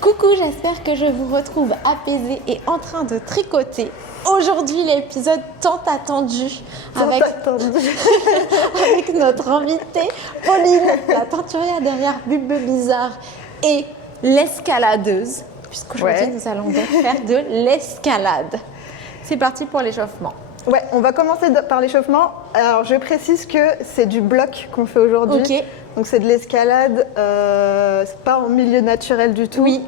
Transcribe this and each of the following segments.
Coucou, j'espère que je vous retrouve apaisée et en train de tricoter. Aujourd'hui, l'épisode tant attendu avec notre invitée Pauline, la teinturière derrière Bulbe Bizarre et l'escaladeuse, puisqu'aujourd'hui nous allons donc faire de l'escalade. C'est parti pour l'échauffement. Ouais, on va commencer par l'échauffement. Alors, je précise que c'est du bloc qu'on fait aujourd'hui. Ok. Donc, c'est de l'escalade, c'est pas en milieu naturel du tout, Oui.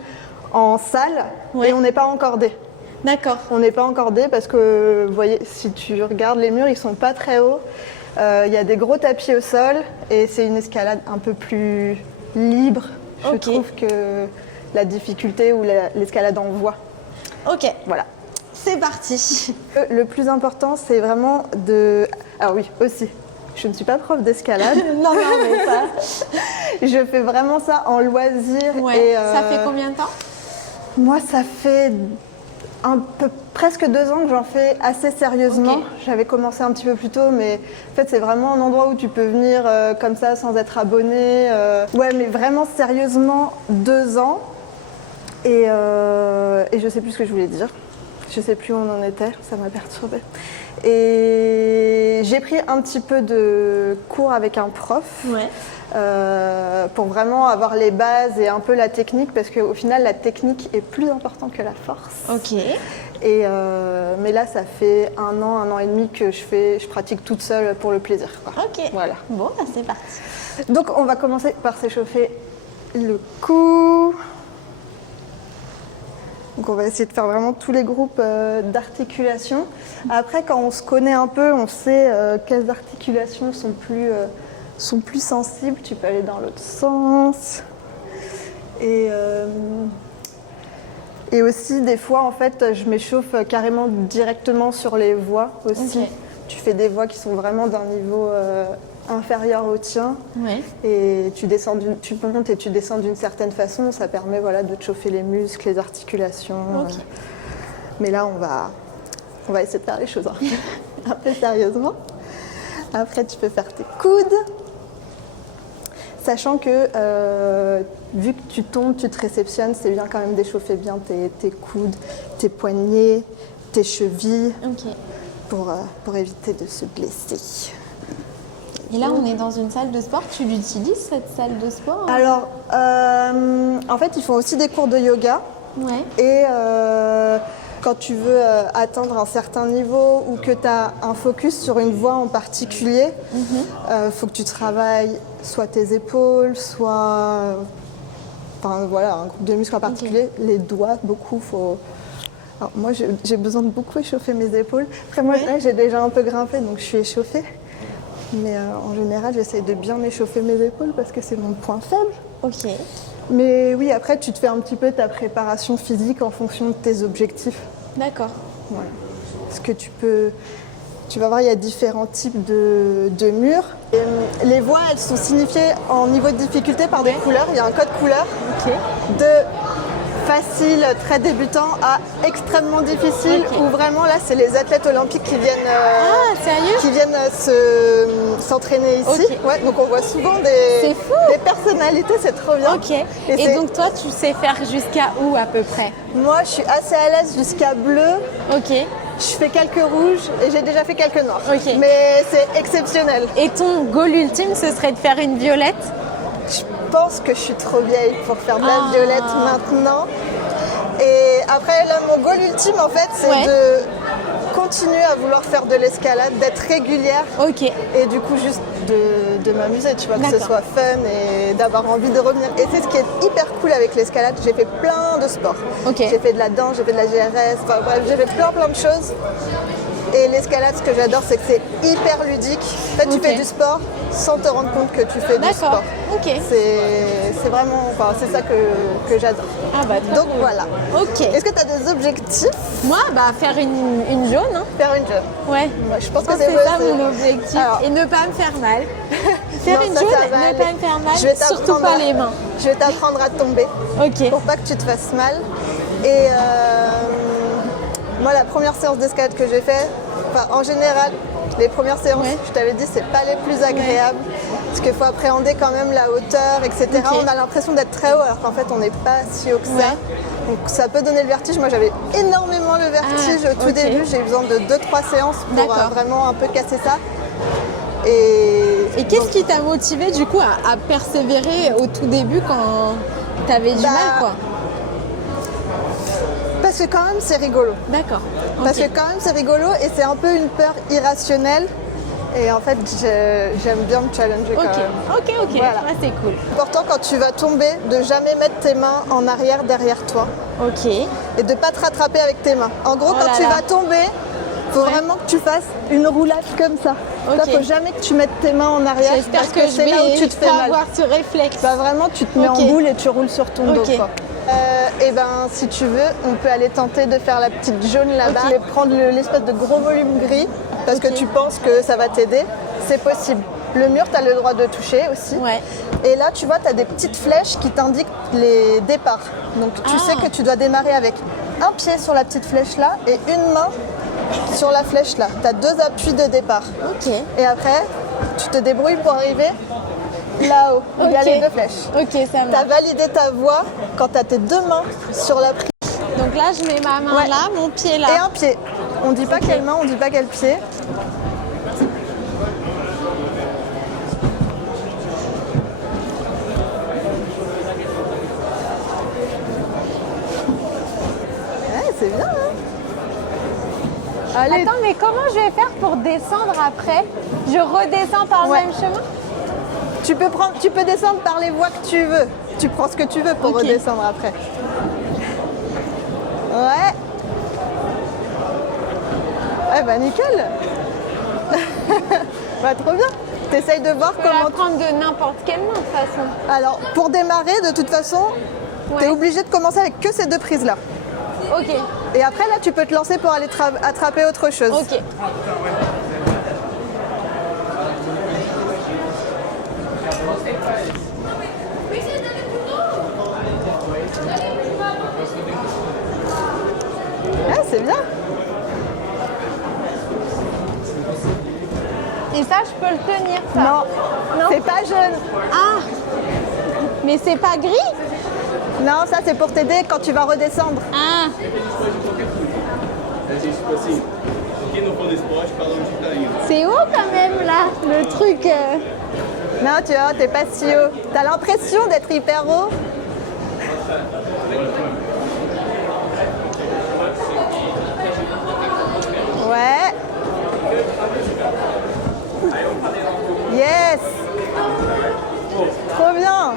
en salle, et on n'est pas encordé. D'accord. On n'est pas encordé parce que, vous voyez, si tu regardes les murs, ils sont pas très hauts. Il y a des gros tapis au sol, et c'est une escalade un peu plus libre. Je trouve que la difficulté ou l'escalade en voie. Ok. Voilà. C'est parti. Le plus important, c'est vraiment de... Alors oui, aussi, je ne suis pas prof d'escalade. non, mais ça... Je fais vraiment ça en loisir. Ouais. Et, Ça fait combien de temps? Moi, ça fait presque 2 ans que j'en fais assez sérieusement. Ok. J'avais commencé un petit peu plus tôt, mais en fait, c'est vraiment un endroit où tu peux venir comme ça sans être abonné. Ouais, mais vraiment sérieusement, 2 ans. Et je sais plus ce que je voulais dire. Je sais plus où on en était, ça m'a perturbée. Et j'ai pris un petit peu de cours avec un prof pour vraiment avoir les bases et un peu la technique, parce qu'au final, la technique est plus importante que la force. Ok. Mais là, ça fait 1 an et demi que je pratique toute seule pour le plaisir, quoi. Ok. Voilà. Bon, bah, c'est parti. Donc, on va commencer par s'échauffer le cou. Donc on va essayer de faire vraiment tous les groupes d'articulations. Après, quand on se connaît un peu, on sait quelles articulations sont plus sensibles. Tu peux aller dans l'autre sens. Et aussi, des fois, en fait, je m'échauffe carrément directement sur les voies aussi. Ok. Tu fais des voies qui sont vraiment d'un niveau inférieur au tien. Ouais. Et tu montes et tu descends d'une certaine façon. Ça permet de te chauffer les muscles, les articulations. Ok. Mais là, on va essayer de faire les choses un peu sérieusement. Après, tu peux faire tes coudes. Sachant que vu que tu tombes, tu te réceptionnes, c'est bien quand même d'échauffer bien tes coudes, tes poignets, tes chevilles, pour éviter de se blesser. Et là, on est dans une salle de sport. Tu l'utilises, cette salle de sport? Alors, en fait, ils font aussi des cours de yoga. Ouais. Et quand tu veux atteindre un certain niveau ou que tu as un focus sur une voie en particulier, faut que tu travailles soit tes épaules, soit un groupe de muscles en particulier, les doigts, beaucoup. Alors, moi, j'ai besoin de beaucoup échauffer mes épaules. Après, moi, là, j'ai déjà un peu grimpé, donc je suis échauffée. Mais en général, j'essaye de bien échauffer mes épaules parce que c'est mon point faible. Ok. Mais oui, après, tu te fais un petit peu ta préparation physique en fonction de tes objectifs. D'accord. Voilà. Parce que tu vas voir, il y a différents types de murs. Et, les voies, elles sont signifiées en niveau de difficulté par des couleurs. Il y a un code couleur de facile, très débutant à extrêmement difficile, où vraiment là c'est les athlètes olympiques qui viennent s'entraîner ici. Ouais, donc on voit souvent des personnalités, c'est trop bien. Ok. Et donc toi, tu sais faire jusqu'à où à peu près? Moi, je suis assez à l'aise jusqu'à bleu. Ok. Je fais quelques rouges et j'ai déjà fait quelques noirs. Ok. Mais c'est exceptionnel. Et ton goal ultime, ce serait de faire une violette? Je pense que je suis trop vieille pour faire de la violette maintenant. Et après, là, mon goal ultime, en fait, c'est de continuer à vouloir faire de l'escalade, d'être régulière. Ok. Et du coup, juste de m'amuser, tu vois, que ce soit fun et d'avoir envie de revenir. Et c'est ce qui est hyper cool avec l'escalade. J'ai fait plein de sports. Ok. J'ai fait de la danse, j'ai fait de la GRS, enfin bref, j'ai fait plein de choses. Et l'escalade, ce que j'adore, c'est que c'est hyper ludique. En fait, tu fais du sport sans te rendre compte que tu fais du sport. Ok. C'est vraiment, c'est ça que j'adore. Ah bah, donc voilà. Ok. Est-ce que tu as des objectifs? Moi, faire une jaune. Hein. Faire une jaune. Ouais. Je pense que c'est c'est ça mon objectif. Alors, et ne pas me faire mal. Faire non, une ça, jaune, ça ne pas me faire mal, surtout pas les mains. Je vais t'apprendre à tomber. Ok. Pour pas que tu te fasses mal. Et moi, la première séance d'escalade que j'ai fait, en général, Les premières séances, Ouais. je t'avais dit, c'est pas les plus agréables. Parce qu'il faut appréhender quand même la hauteur, etc. Ok. On a l'impression d'être très haut, alors qu'en fait, on n'est pas si haut que ça. Ouais. Donc ça peut donner le vertige. Moi, j'avais énormément le vertige au tout ok. début. J'ai eu besoin de 2-3 séances pour D'accord. vraiment un peu casser ça. Et qu'est-ce qui t'a motivé du coup à persévérer au tout début quand t'avais du Bah, mal quoi? Parce que quand même, c'est rigolo. D'accord. Parce Ok. que quand même, c'est rigolo et c'est un peu une peur irrationnelle. Et en fait, j'aime bien me challenger quand Ok, même. ok. Voilà. Ouais, c'est cool. Important quand tu vas tomber de jamais mettre tes mains en arrière derrière toi Ok. et de pas te rattraper avec tes mains. En gros, Oh quand là tu là. vas tomber, faut Ouais. vraiment que tu fasses une roulade comme ça. Ok. Il faut jamais que tu mettes tes mains en arrière J'espère parce que je c'est là où vais tu te fais pas mal. avoir ce réflexe. Bah vraiment, tu te mets Ok. en boule et tu roules sur ton dos. Ok. Quoi. Et ben, si tu veux, on peut aller tenter de faire la petite jaune là-bas Ok. et prendre l'espèce de gros volume gris parce Ok. que tu penses que ça va t'aider. C'est possible. Le mur, tu as le droit de toucher aussi. Ouais. Et là, tu vois, tu as des petites flèches qui t'indiquent les départs. Donc, tu sais que tu dois démarrer avec un pied sur la petite flèche là et une main sur la flèche là. Tu as 2 appuis de départ. Ok. Et après, tu te débrouilles pour arriver là-haut. où Il y a Ok. les 2 flèches. Ok, ça Tu as marche. validé ta voie quand tu as tes 2 mains sur la prise Donc là, je mets ma main Ouais. là, mon pied et là. un pied. On dit pas Ok. quelle main, on dit pas quel pied. Ouais, c'est bien, hein. Allez, Attends, mais comment je vais faire pour descendre après? Je redescends par le Ouais. même chemin? tu peux descendre par les voies que tu veux. Tu prends ce que tu veux pour Ok. redescendre après. Ouais. Ouais, bah nickel. Bah trop bien. T'essayes de voir Je peux la comment... prendre de n'importe quelle main de toute façon. Alors, pour démarrer, de toute façon, t'es Ouais. obligé de commencer avec que ces 2 prises-là. Ok, Et après, là, tu peux te lancer pour aller attraper autre chose. ok. Ouais, c'est bien. Et ça, je peux le tenir, ça? Non, Non. c'est pas jaune. Ah! Mais c'est pas gris? Non, ça, c'est pour t'aider quand tu vas redescendre. Ah! É tipo assim, quem não for no esporte, fala onde tá indo. C'est haut quand même, là, le truc. Non, tu vois, t'es pas si haut. T'as l'impression d'être hyper haut. Ouais. Yes. Trop bien.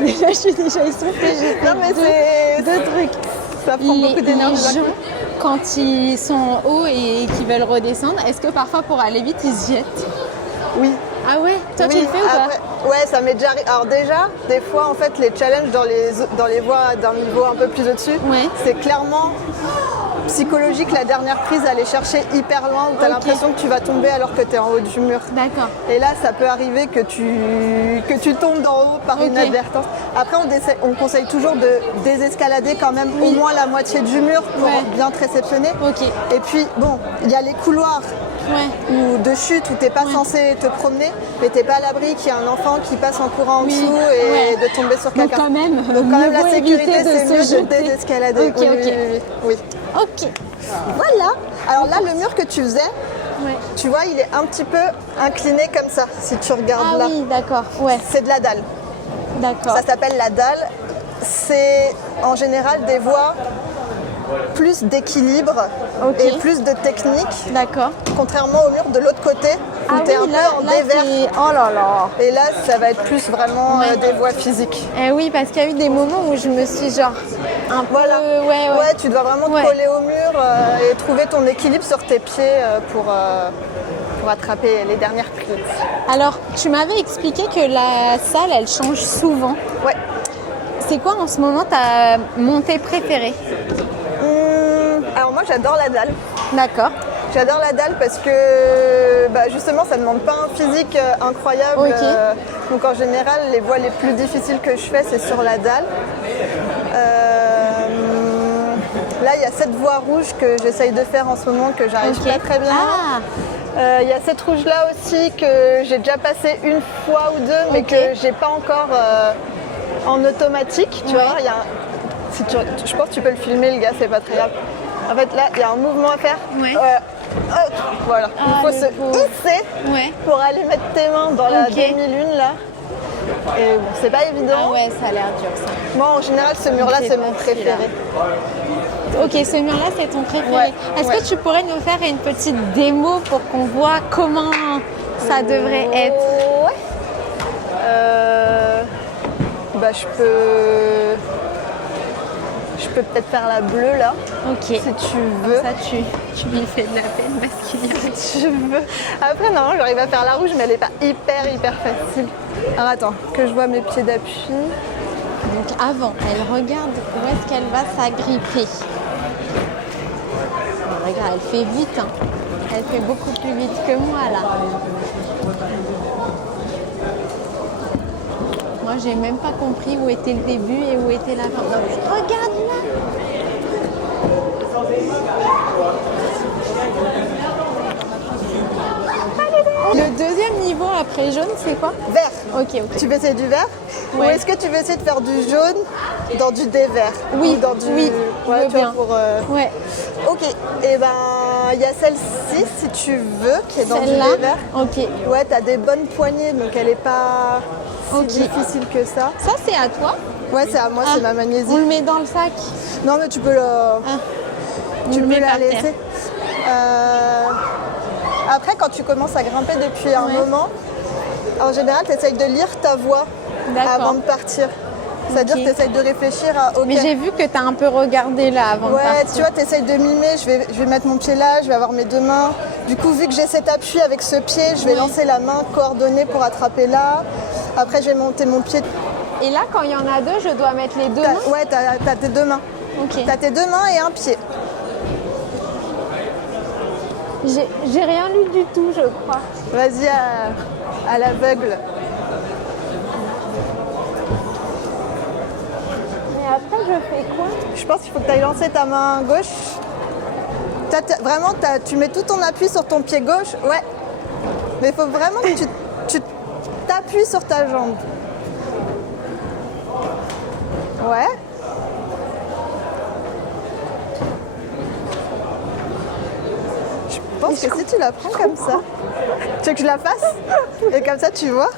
Déjà, je suis déjà essoufflée. J'ai fait Non, mais c'est... deux trucs. Ça prend beaucoup d'énergie. Les gens, quand ils sont hauts et qu'ils veulent redescendre, est-ce que parfois pour aller vite, ils se jettent? Oui. Ah ouais? Toi, tu Oui, le fais ou pas? après- Ouais, ça m'est déjà arrivé. Alors déjà, des fois, en fait, les challenges dans les voies d'un niveau un peu plus au-dessus, Ouais. c'est clairement psychologique la dernière prise, aller chercher hyper loin où tu as Ok. l'impression que tu vas tomber alors que tu es en haut du mur. D'accord. Et là, ça peut arriver que tu tombes d'en haut par Ok. inadvertance. Après, on conseille toujours de désescalader quand même au moins la moitié du mur pour Ouais. bien te réceptionner. Ok. Et puis, bon, il y a les couloirs Ouais. ou de chute où tu n'es pas Ouais. censé te promener, mais tu n'es pas à l'abri qu'il y a un enfant qui passe en courant en Oui. dessous et Ouais. de tomber sur Donc quelqu'un. quand même, Donc quand même, mieux la vaut sécurité, éviter de c'est se mieux de jeter. désescalader. Ok, Oui, ok. oui, oui, oui. Ok. Voilà. Alors là, le mur que tu faisais, Ouais. tu vois, il est un petit peu incliné comme ça, si tu regardes Ah là. oui, d'accord. Ouais, C'est de la dalle. d'accord. Ça s'appelle la dalle. C'est en général des voies plus d'équilibre Ok. et plus de technique, D'accord. contrairement au mur de l'autre côté où Ah tu es oui, un là, peu en là, dévers. c'est... Oh là là. Et là, ça va être plus vraiment Ouais. des voies physiques. Eh oui, parce qu'il y a eu des moments où je me suis genre un peu... Voilà. Ouais. Ouais, tu dois vraiment Ouais. te coller au mur et trouver ton équilibre sur tes pieds pour attraper les dernières prises. Alors, tu m'avais expliqué que la salle, elle change souvent. Ouais. C'est quoi en ce moment ta montée préférée? Alors moi, j'adore la dalle. D'accord. J'adore la dalle parce que bah, justement ça ne demande pas un physique incroyable. Ok. Donc en général les voies les plus difficiles que je fais c'est sur la dalle. Là il y a cette voie rouge que j'essaye de faire en ce moment, que j'arrive Ok. pas très bien. Il y a cette rouge-là aussi que j'ai déjà passé une fois ou deux, mais Ok. que j'ai pas encore en automatique. Tu Ouais. vois, il y a je pense que tu peux le filmer, le gars, c'est pas très grave. En fait, là, il y a un mouvement à faire. Ouais. Hop, voilà. Ah, Il faut le se pauvre. hisser Ouais. pour aller mettre tes mains dans la Ok. demi-lune, là. Et bon, c'est pas évident. Ah ouais, ça a l'air dur ça. Moi, en général, ce mur-là, C'est c'est mon pas celui-là. préféré. Ok, ce mur-là, c'est ton préféré. Ouais, Est-ce ouais. que tu pourrais nous faire une petite démo pour qu'on voit comment ça devrait être? Ouais. Bah, je peux peut-être faire la bleue, là, Ok. si tu veux. Ça, tu lui fais de la peine parce qu'il y a... Si tu veux. Après, non, j'arrive à faire la rouge, mais elle est pas hyper facile. Alors, attends, que je vois mes pieds d'appui. Donc avant, elle regarde où est-ce qu'elle va s'agripper. Regarde, elle fait vite. Hein. Elle fait beaucoup plus vite que moi là. Moi, j'ai même pas compris où était le début et où était la fin. Regarde là. Le deuxième niveau après jaune, c'est quoi? Vert. Ok. Tu veux essayer du vert? Ou Ouais. est-ce que tu veux essayer de faire du jaune dans du dévert? Oui, Ou dans du... oui, je veux tu vois, bien. Ouais. Ok, et ben il y a celle-ci si tu veux, qui est dans du Celle-là. dévert. Ok. Ouais, t'as des bonnes poignées, donc elle est pas si Ok. difficile que ça. Ça, c'est à toi. Ouais, c'est à moi, c'est ma On magnésie. le met dans le sac. Non, mais tu peux le... On tu le peux met la par terre. laisser. Après, quand tu commences à grimper depuis un Ouais. moment, en général, tu essayes de lire ta voix D'accord. avant de partir. C'est-à-dire Ok. que tu essayes de réfléchir à... ok. Mais j'ai vu que tu as un peu regardé là avant de Ouais, partir. tu vois, tu essayes de mimer, je vais mettre mon pied là, je vais avoir mes deux mains. Du coup, vu que j'ai cet appui avec ce pied, je vais Oui. lancer la main coordonnée pour attraper là. Après, je vais monter mon pied. Et là, quand il y en a deux, je dois mettre les deux mains. Ouais, t'as tes deux mains. Ok. T'as tes deux mains et un pied. J'ai rien lu du tout, je crois. Vas-y à l'aveugle. Mais après, je fais quoi? Je pense qu'il faut que tu ailles lancer ta main gauche. Vraiment, tu mets tout ton appui sur ton pied gauche. Ouais. Mais il faut vraiment que tu t'appuies sur ta jambe. Ouais. Je pense que si tu la prends comme ça, tu veux que je la fasse? Et comme ça, tu vois?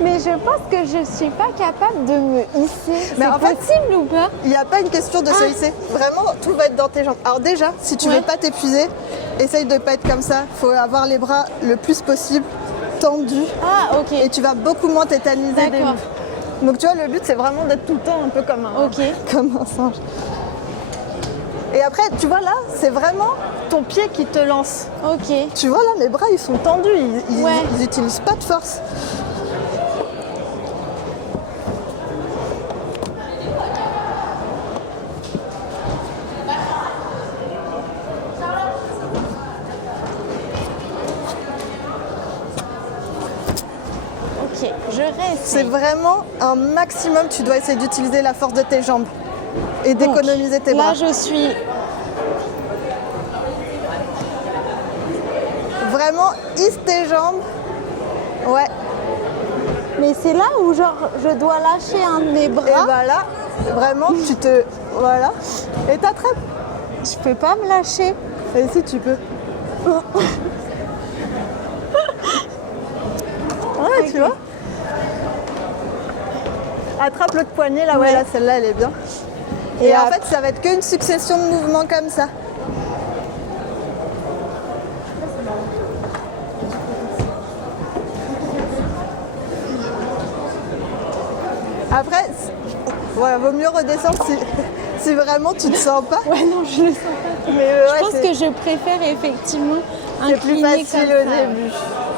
Mais je pense que je suis pas capable de me hisser. Mais C'est en fait- possible ou pas? Il n'y a pas une question de se hisser. Vraiment, tout va être dans tes jambes. Alors déjà, si tu Ouais. veux pas t'épuiser, essaye de pas être comme ça. Il faut avoir les bras le plus possible tendus. Ah, ok. Et tu vas beaucoup moins tétaniser des D'accord. muscles. Donc tu vois, le but, c'est vraiment d'être tout le temps un peu comme un, Ok. comme un singe. Et après, tu vois là, c'est vraiment ton pied qui te lance. Ok. Tu vois là, mes bras, ils sont tendus. Ils Ouais. n'utilisent pas de force. Ok. Je reste. C'est vraiment un maximum, tu dois essayer d'utiliser la force de tes jambes et d'économiser tes bras. Là, je suis. Vraiment, hisse tes jambes. Ouais. Mais c'est là où genre je dois lâcher un de mes Et bras. voilà, vraiment, tu te... Voilà. Et t'attrapes. Je peux pas me lâcher. Et si tu peux. Ouais, tu vois. Attrape l'autre poignet, là, ouais, Ouais. là, celle-là, elle est bien. Et Et en après- fait, ça va être qu'une succession de mouvements comme ça. Après, voilà, vaut mieux redescendre si vraiment tu ne sens pas. Ouais, non, je le sens pas. Mais Je pense que je préfère effectivement c'est plus incliner facile comme au ça. début.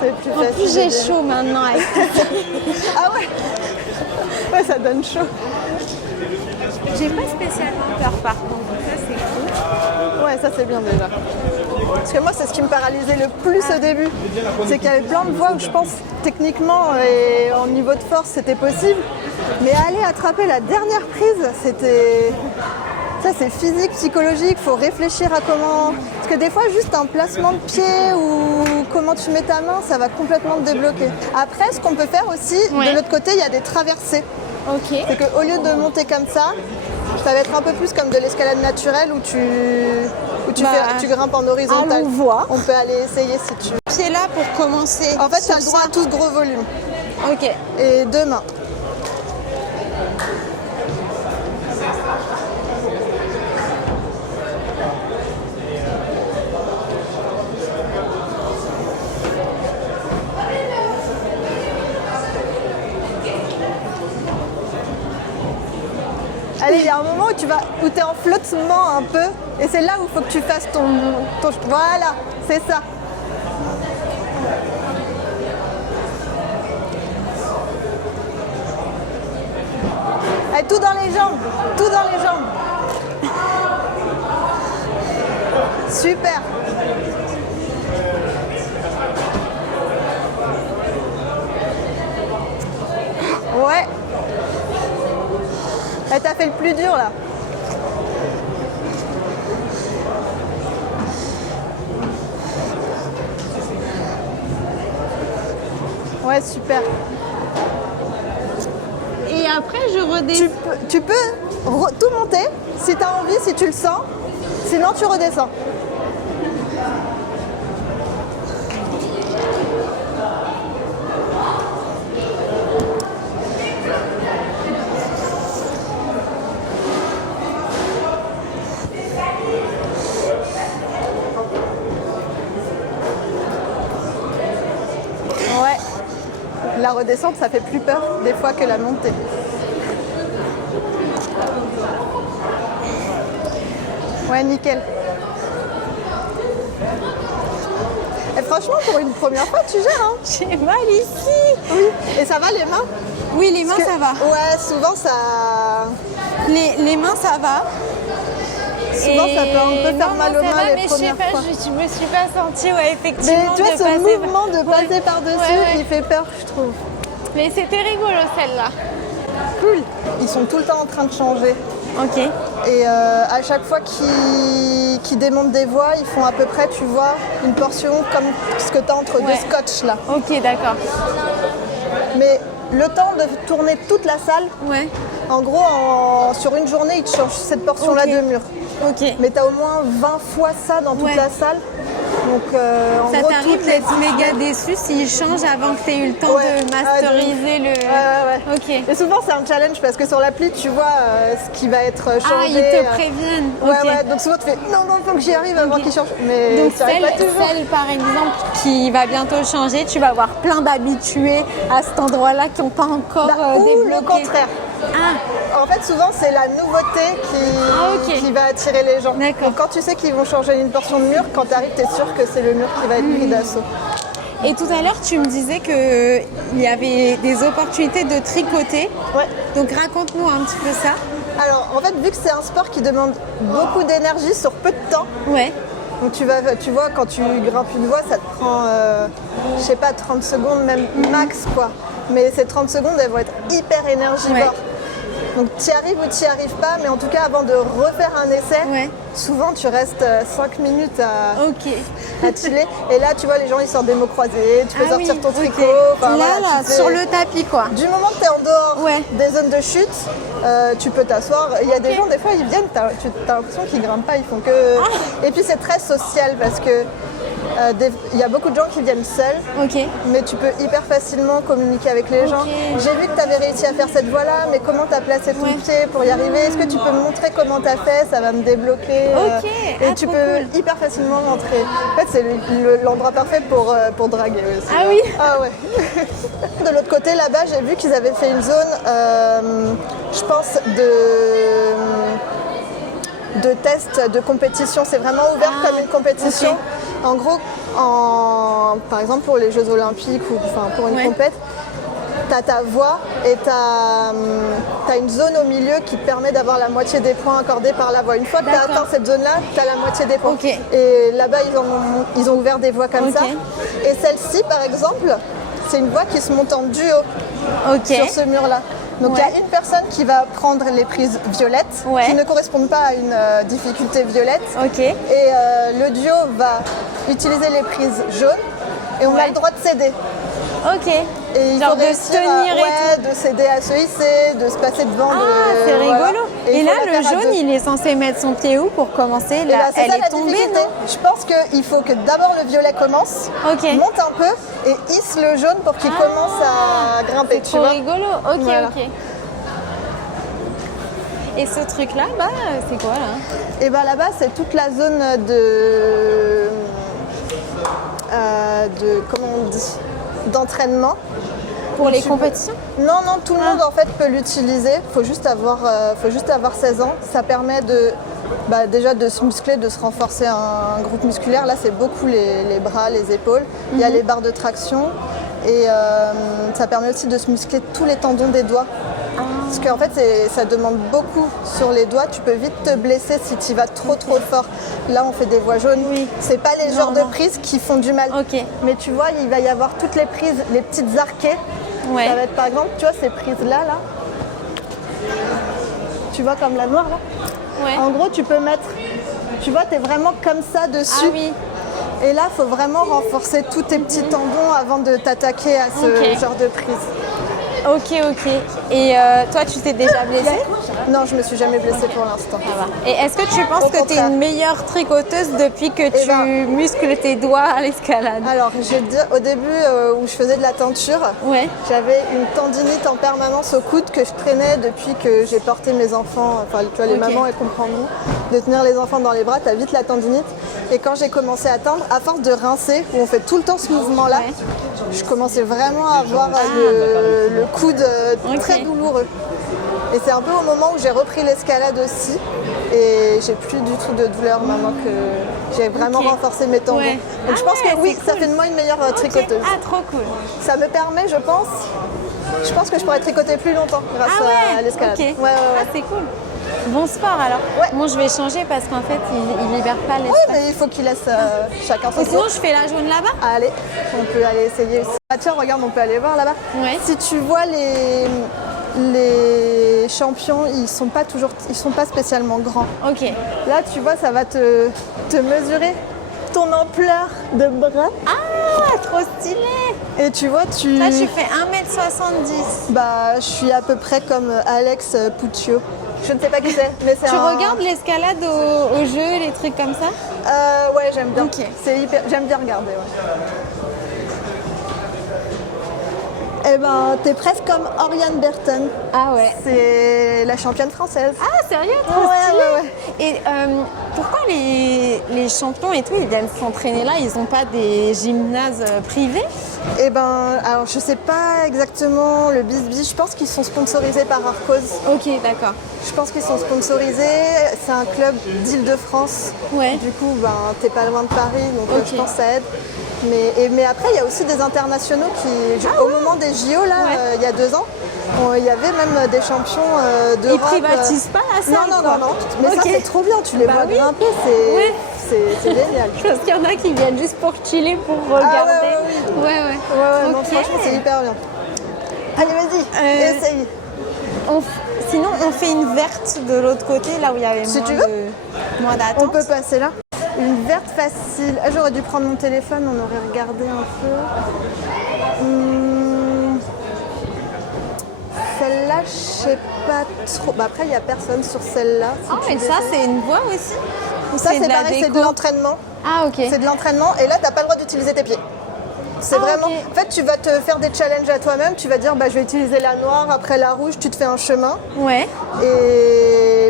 C'est plus En facile. plus, au j'ai début. chaud maintenant avec tout. Ah ouais. Ouais, ça donne chaud. J'ai pas spécialement peur par contre, ça c'est cool. Ouais, ça c'est bien déjà. Parce que moi, c'est ce qui me paralysait le plus au début. C'est qu'il y avait plein de voies où je pense techniquement et en niveau de force, c'était possible. Mais aller attraper la dernière prise, c'était Ça, c'est physique, psychologique, il faut réfléchir à comment... Parce que des fois, juste un placement de pied ou comment tu mets ta main, ça va complètement te débloquer. Après, ce qu'on peut faire aussi, Ouais. de l'autre côté, il y a des traversées. Ok. C'est qu'au lieu de monter comme ça va être un peu plus comme de l'escalade naturelle où tu grimpes en horizontal. allons voir. On peut aller essayer si tu veux. Pied là pour commencer. En fait, tu sur as le droit ça. à tout ce gros volume. Ok. Et 2 mains. Allez, il y a un moment où tu es en flottement un peu, et c'est là où il faut que tu fasses ton... Voilà, c'est ça. Allez, tout dans les jambes, tout dans les jambes. Super. Ouais. T'as fait le plus dur là. Ouais, super. Et après, je redescends. Tu peux tout monter si tu as envie, si tu le sens. Sinon, tu redescends. Ouais. La redescente, ça fait plus peur des fois que la montée. Ouais, nickel. Et franchement, pour une première fois, tu gères, hein? J'ai mal ici. Oui. Et ça va les mains? Oui, les mains, Parce que- ça va. Ouais, souvent ça... Les mains, ça va. Souvent, ça peut un peu faire non, mal non, aux ça mains va, les mais je sais premières pas, fois. je me suis pas sentie, ouais, Mais effectivement. tu vois, de ce passer- mouvement de passer Ouais. par-dessus, Ouais. il fait peur, je trouve. Mais c'était rigolo celle-là. Cool. Ils sont tout le temps en train de changer. Ok. Et à chaque fois qu'ils démontent des voies, ils font à peu près, tu vois, une portion comme ce que tu as entre Ouais. deux scotch là. Ok, d'accord. Mais le temps de tourner toute la salle, Ouais. en gros, sur une journée, ils te changent cette portion-là Ok. de mur. Ok. Mais tu as au moins 20 fois ça dans toute Ouais. la salle. Donc, en Ça gros, t'arrive toutes les d'être méga déçu s'ils changent avant que tu aies eu le temps Ouais. de masteriser le. Ouais. Ok. Et souvent, c'est un challenge parce que sur l'appli, tu vois ce qui va être changé. Ah, ils te préviennent. Ouais, Ok. ouais, donc souvent tu fais non, faut que j'y arrive avant Ok. qu'il change. Mais Donc ça arrive pas toujours. celle, par exemple, qui va bientôt changer, tu vas avoir plein d'habitués à cet endroit-là qui n'ont pas encore Bah, ou débloqué. le contraire. Ah, En fait, souvent, c'est la nouveauté Ah, ok. qui va attirer les gens. D'accord. Donc, quand tu sais qu'ils vont changer une portion de mur, quand tu arrives, tu es sûr que c'est le mur qui va être pris d'assaut. et tout à l'heure, tu me disais qu'il y avait des opportunités de tricoter. Ouais. Donc raconte-nous un petit peu ça. Alors, en fait, vu que c'est un sport qui demande beaucoup d'énergie sur peu de temps, Ouais. donc tu vois, quand tu grimpes une voie, ça te prend, je sais pas, 30 secondes, même max, quoi. Mais ces 30 secondes, elles vont être hyper énergivores. Ouais. Donc tu y arrives ou tu y arrives pas, mais en tout cas, avant de refaire un essai, Ouais. souvent tu restes 5 minutes à Ok. chiller. Et là, tu vois, les gens, ils sortent des mots croisés, tu peux Ah sortir oui, ton ok. tricot. Enfin, Là, voilà, tu fais- sur le tapis, quoi. Du moment que tu es en dehors Ouais. des zones de chute, tu peux t'asseoir. Il y a des gens, des fois, ils viennent, tu as l'impression qu'ils grimpent pas, ils font que... Ah. Et puis c'est très social parce que il y a beaucoup de gens qui viennent seuls, Ok. mais tu peux hyper facilement communiquer avec les gens. J'ai vu que tu avais réussi à faire cette voie-là, mais comment tu as placé ton Ouais. pied pour y arriver? Est-ce que tu peux me montrer comment tu as fait? Ça va me débloquer. Ok. Et Ah, tu trop peux cool. hyper facilement rentrer. En fait, c'est l'endroit parfait pour draguer aussi. Ah oui. Ah ouais. De l'autre côté, là-bas, j'ai vu qu'ils avaient fait une zone, je pense, de test de compétition. C'est vraiment ouvert Ah, comme une compétition. ok. En gros, par exemple pour les Jeux Olympiques ou pour une Ouais. compète, tu as ta voie et tu as une zone au milieu qui te permet d'avoir la moitié des points accordés par la voie. Une fois que tu as D'accord. atteint cette zone-là, tu as la moitié des points. Ok. Et là-bas, ils ont ouvert des voies comme Ok. ça. Et celle-ci, par exemple, c'est une voie qui se monte en duo Ok. sur ce mur-là. Donc il y a une personne qui va prendre les prises violettes, Ouais. qui ne correspondent pas à une difficulté violette. Ok. Et le duo va utiliser les prises jaunes et on Ouais. a le droit de céder. Ok. Et il Genre faut de réussir se tenir et ouais, de céder à se hisser, de se passer devant. Ah, c'est voilà. rigolo. Et il là, faut le faire à jaune, deux. il est censé mettre son pied où pour commencer? Et Là, bah, c'est elle ça est la tombée, difficulté. non? Je pense qu'il faut que d'abord le violet commence, Ok. monte un peu et hisse le jaune pour qu'il commence à grimper. Tu Trop vois. rigolo. Ok, Voilà. ok. Et ce truc-là, bah, c'est quoi là? Et bien là-bas, c'est toute la zone de comment on dit, d'entraînement. Pour les Tu compétitions? Non, non, tout le monde en fait peut l'utiliser. Faut juste avoir 16 ans. Ça permet déjà de se muscler, de se renforcer un groupe musculaire. Là, c'est beaucoup les bras, les épaules. Il y a les barres de traction et ça permet aussi de se muscler tous les tendons des doigts. Parce qu'en fait, ça demande beaucoup sur les doigts. Tu peux vite te blesser si tu vas trop fort. Là, on fait des voies jaunes. Oui. C'est pas les genres non. de prises qui font du mal. Ok. Mais tu vois, il va y avoir toutes les prises, les petites arquées. Ouais. Ça va être par exemple, tu vois, ces prises-là, là. Tu vois, comme la noire, là. Ouais. En gros, tu peux mettre, tu vois, tu es vraiment comme ça dessus. Ah oui. Et là, il faut vraiment renforcer tous tes petits tendons avant de t'attaquer à ce Ok. genre de prise. Ok, ok. Et toi, tu t'es déjà blessée? Non, je me suis jamais blessée pour l'instant. Ça va. Et est-ce que tu penses Au que tu es contraire. une meilleure tricoteuse depuis que tu ben- muscles tes doigts à l'escalade? Alors, je vais te dire, au début où je faisais de la teinture, Ouais. j'avais une tendinite en permanence au coude que je traînais depuis que j'ai porté mes enfants. Enfin, tu vois, les Ok. mamans, elles comprendront. De tenir les enfants dans les bras, t'as vite la tendinite. Et quand j'ai commencé à teindre, à force de rincer, où on fait tout le temps ce mouvement-là, Ouais. je commençais vraiment à avoir le coude très Ok. douloureux. Et c'est un peu au moment où j'ai repris l'escalade aussi. Et j'ai plus du tout de douleur maintenant que j'ai vraiment Ok. renforcé mes tendons. Ouais. Donc je pense ouais, que oui, c'est ça cool. fait de moi une meilleure tricoteuse. Ah, trop cool. Ça me permet, je pense que je pourrais tricoter plus longtemps grâce Ah ouais. à l'escalade. Ok. Ouais. Ah, c'est cool. Bon sport alors. Ouais. Bon, je vais changer parce qu'en fait, il libère pas Oui, l'espace. mais il faut qu'il laisse chacun son Ou sinon, tour. je fais la jaune là-bas. Allez, on peut aller essayer aussi. Ah tiens, regarde, on peut aller voir là-bas. Ouais. Si tu vois les champions, ils sont pas spécialement grands. Ok. Là, tu vois, ça va te mesurer ton ampleur de bras. Ah, trop stylé. Et tu vois, Là, tu fais 1m70. Bah, je suis à peu près comme Alex Puccio. Je ne sais pas qui c'est, mais c'est Tu un... regardes l'escalade au jeu, les trucs comme ça? Ouais, j'aime bien. Ok. J'aime bien regarder, ouais. Eh ben, t'es presque comme Oriane Berton. Ah ouais. C'est la championne française. Ah, sérieux? Trop Ouais, stylé. ouais, ouais. Et pourquoi les champions et tout, ils viennent s'entraîner là? Ils n'ont pas des gymnases privés? Eh ben, alors je sais pas exactement le Bisbee. Je pense qu'ils sont sponsorisés par Arcos. Ok, d'accord. Je pense qu'ils sont sponsorisés. C'est un club d'Île-de-France. Ouais. Du coup, ben, t'es pas loin de Paris, donc Ok. je pense que ça aide. Mais après, il y a aussi des internationaux qui, au moment des JO, là, Ouais. il y a 2 ans, il y avait même des champions d'Europe. Ils privatisent pas la salle, Non, non, quoi. non, non. Mais ça, Ok. c'est trop bien. Tu les Bah vois oui. grimper, Ouais. c'est génial. Parce qu'il y en a qui viennent juste pour chiller, pour regarder. ouais, Ouais, Ouais, ouais, non, Ok. franchement, c'est hyper bien. Allez, vas-y, essaye. Sinon, on fait une verte de l'autre côté, là où il y avait Si moins tu veux. moins On d'attente. peut passer là. Une verte facile. Ah, j'aurais dû prendre mon téléphone, on aurait regardé un peu. Celle-là, je sais pas trop. Bah, après, il n'y a personne sur celle-là. si Ah, tu et veux ça, essayer. c'est une voie aussi? Ou Ça, c'est de la pareil, c'est de déco? l'entraînement. Ah, ok. C'est de l'entraînement et là, tu n'as pas le droit d'utiliser tes pieds. C'est Ah, vraiment. ok. En fait, tu vas te faire des challenges à toi-même. Tu vas dire, bah, je vais utiliser la noire, après la rouge, tu te fais un chemin. Ouais.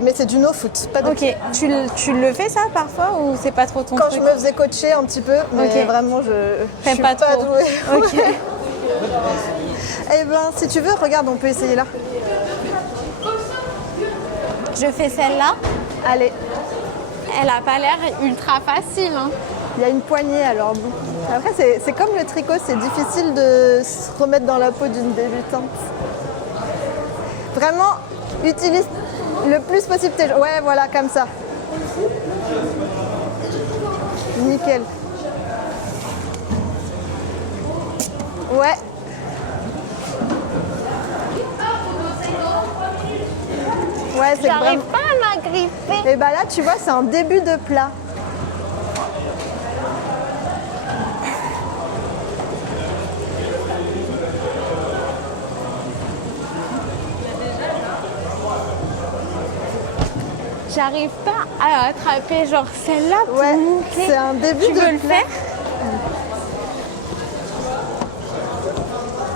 Mais c'est du no-foot, pas de Ok. Tu le fais ça parfois ou c'est pas trop ton Quand truc? je me faisais coacher un petit peu, mais Ok. vraiment, je T'aimes suis pas pas trop. douée. Ok. Eh ben, si tu veux, regarde, on peut essayer là. Je fais celle-là. Allez, Elle a pas l'air ultra facile. Hein. il y a une poignée, alors bon. Après, c'est comme le tricot, c'est difficile de se remettre dans la peau d'une débutante. Vraiment, utilise le plus possible tes... Ouais, voilà, comme ça. Nickel. Ouais. Ouais, c'est J'arrive vraiment... pas à m'agripper. Et bah là, tu vois, c'est un début de plat. J'arrive pas à attraper genre celle-là pour Ouais, monter. c'est un début Tu de veux le plat. faire?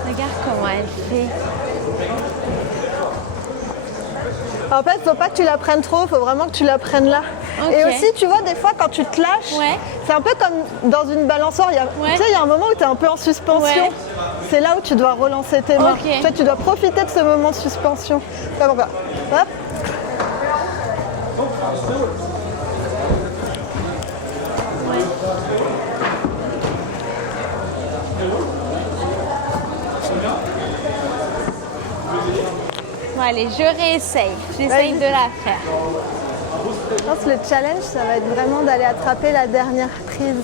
Regarde comment elle fait. En fait, faut pas que tu la prennes trop, faut vraiment que tu la prennes là. Ok. Et aussi, tu vois, des fois, quand tu te lâches, Ouais. c'est un peu comme dans une balançoire. Ouais. Tu sais, il y a un moment où tu es un peu en suspension. Ouais. C'est là où tu dois relancer tes mains. Ok. Tu vois, tu dois profiter de ce moment de suspension. Là, on va. Hop. Bon, allez, je réessaye. J'essaye Vas-y. de la faire. Je pense que le challenge, ça va être vraiment d'aller attraper la dernière prise.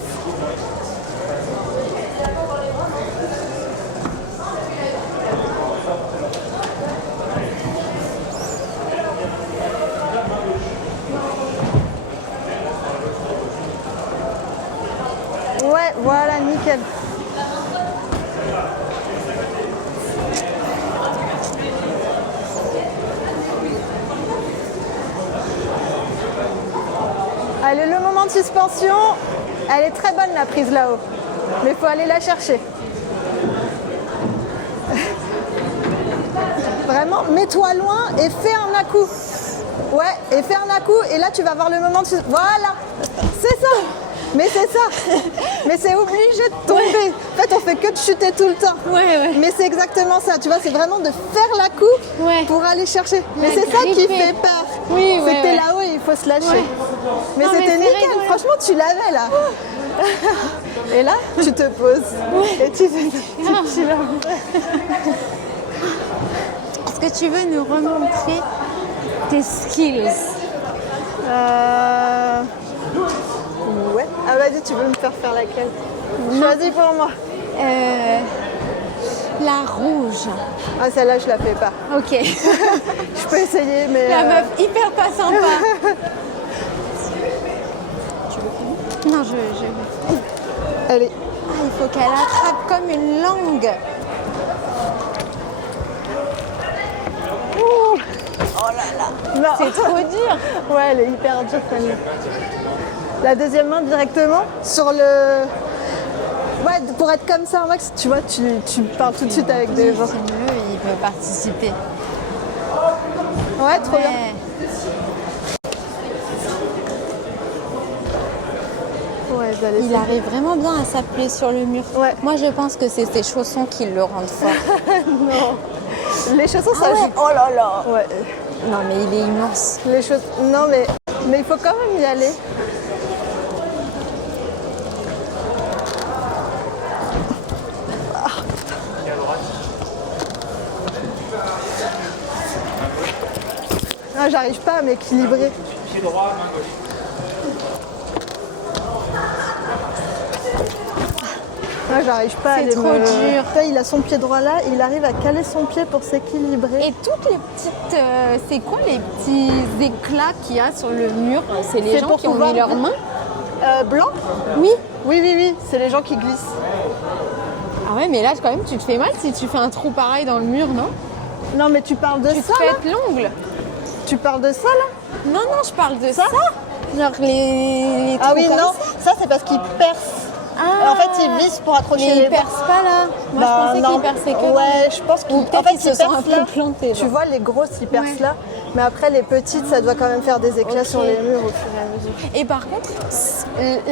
Ouais, voilà, nickel. Allez, le moment de suspension, elle est très bonne la prise là-haut, mais il faut aller la chercher. Vraiment, mets-toi loin et fais un à-coup. Ouais, et fais un à-coup, et là tu vas voir le moment de suspension. Voilà, c'est ça. Mais c'est ça. Mais c'est obligé de tomber. En fait, on fait que de chuter tout le temps. Ouais. Mais c'est exactement ça, tu vois, c'est vraiment de faire la coupe Ouais. pour aller chercher. Mais La c'est ça qui gripper. fait peur. Oui, c'est que t'es ouais. là-haut et il faut se lâcher. Ouais. Mais Non, mais c'était c'est nickel, rigolo. franchement tu l'avais là. Et là, tu te poses. Et tu là. Est-ce que tu veux nous remontrer tes skills? Ouais. Ah vas-y, tu veux me faire faire laquelle? Choisis pour moi. La rouge. Ah celle-là, je la fais pas. Ok. Je peux essayer, mais... La meuf hyper pas sympa. Non, je... Allez. Ah, il faut qu'elle attrape comme une langue. Non. C'est trop dur. Ouais, elle est hyper dure celle-là. La deuxième main directement sur le... Ouais, pour être comme ça, Max, tu vois, tu parles tout de suite avec des gens. C'est mieux, il peut participer. Ouais, trop bien. Ouais, j'allais Il arrive vraiment bien à s'appuyer sur le mur. Ouais. Moi, je pense que c'est ses chaussons qui le rendent fort. Non. Les chaussons, ça Ah ouais. joue. Oh là là. Ouais. Non, mais il est immense. Les choses. Non, mais il faut quand même y aller. Ah, j'arrive pas à m'équilibrer. Pied droit, main gauche. Ah, j'arrive pas à C'est aller trop me... dur. Là, il a son pied droit là, il arrive à caler son pied pour s'équilibrer. Et toutes les petites... c'est quoi les petits éclats qu'il y a sur le mur? C'est les C'est gens pour qui ont pouvoir- mis leurs mains? Blanc? Oui. Oui, c'est les gens qui glissent. Ah ouais, mais là, quand même, tu te fais mal si tu fais un trou pareil dans le mur, non? Non, mais tu parles de Tu te ça là? pètes l'ongle. Tu parles de ça là? Non, je parle de ça. Genre les Ah trous oui, comme non, ça. ça c'est parce qu'ils percent. Ah. En fait, ils visent pour accrocher Mais les ils percent pas là. Moi, Bah, je pensais non. qu'ils perçaient que Ouais, je pense qu'ils Ou peut-être en fait, qu'ils se ils sont un percent peu là. plantés, Tu genre. vois, les grosses, ils percent Ouais. là. Mais après, les petites, ça doit quand même faire des éclats Ok. sur les murs au fur et à mesure. Et par contre,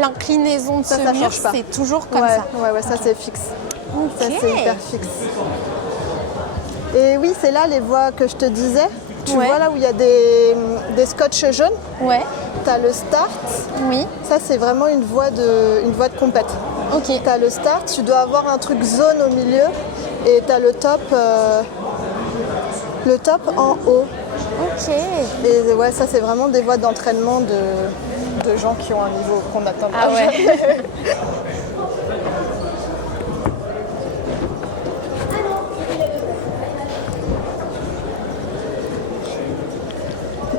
l'inclinaison de Ça, ce ça mur, change pas. c'est toujours comme Ouais, ça. ouais, ça c'est fixe. Ça Ok. c'est hyper fixe. Et oui, c'est là les voies que je te disais. Tu Ouais. vois là où il y a des scotch jaunes. Ouais, Tu as le start. oui, Ça, c'est vraiment une voie de compète. ok. Tu as le start, tu dois avoir un truc zone au milieu et tu as le top en haut. Ok. Et ouais, ça, c'est vraiment des voies d'entraînement de gens qui ont un niveau qu'on attend. Ah ouais.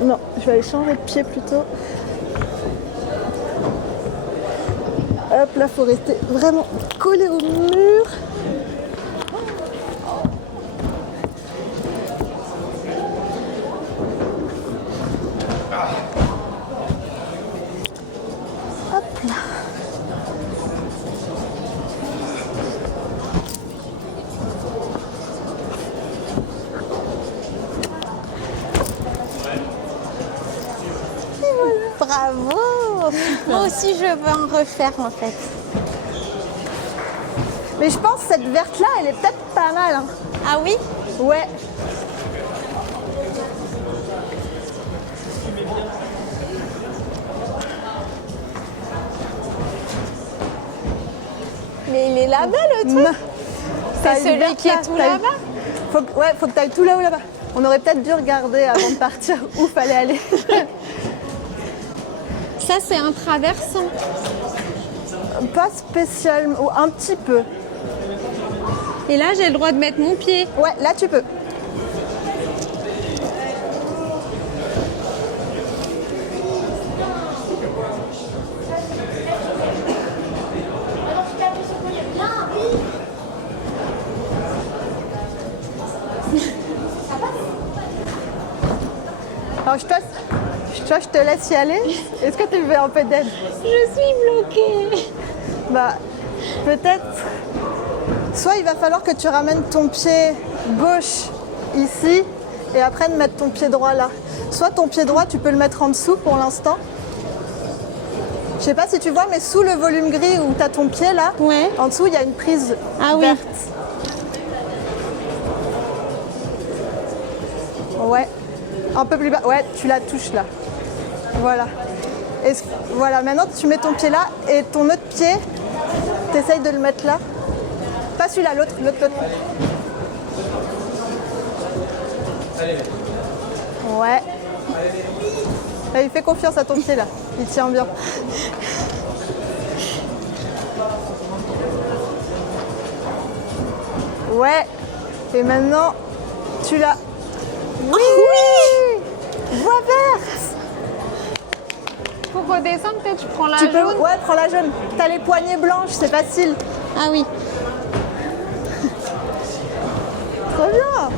Non, je vais aller changer de pied plutôt. Hop, là, faut rester vraiment collé au mur. Hop là. Bravo. Moi aussi, je veux en refaire en fait. Mais je pense que cette verte-là, elle est peut-être pas mal. Hein. Ah oui? Ouais. Mais il est là-bas le truc. T'as C'est une celui verte qui là, est tout t'as une- là-bas? Faut que tu ailles tout là-haut là-bas. On aurait peut-être dû regarder avant de partir où fallait aller. Ça, c'est un traversant. Pas spécialement, ou un petit peu. Et là, j'ai le droit de mettre mon pied. Ouais, là tu peux. Alors je te laisse y aller. Est-ce que tu veux un peu d'aide? Je suis bloquée. Bah, peut-être. Soit il va falloir que tu ramènes ton pied gauche ici et après de mettre ton pied droit là. Soit ton pied droit, tu peux le mettre en dessous pour l'instant. Je sais pas si tu vois, mais sous le volume gris où tu as ton pied là, Ouais. en dessous il y a une prise Ah oui. verte. Ouais. Un peu plus bas. Ouais, tu la touches là. Voilà. Voilà, maintenant tu mets ton pied là et ton autre pied, tu essayes de le mettre là. Pas celui-là, l'autre. Ouais. Là, il fait confiance à ton pied là. Il tient bien. Ouais. Et maintenant, tu l'as. Oui, voie verte. Pour redescendre, peut-être tu prends la Tu peux, jaune. ouais, prends la jaune. T'as les poignées blanches, c'est facile. Ah oui. Trop bien.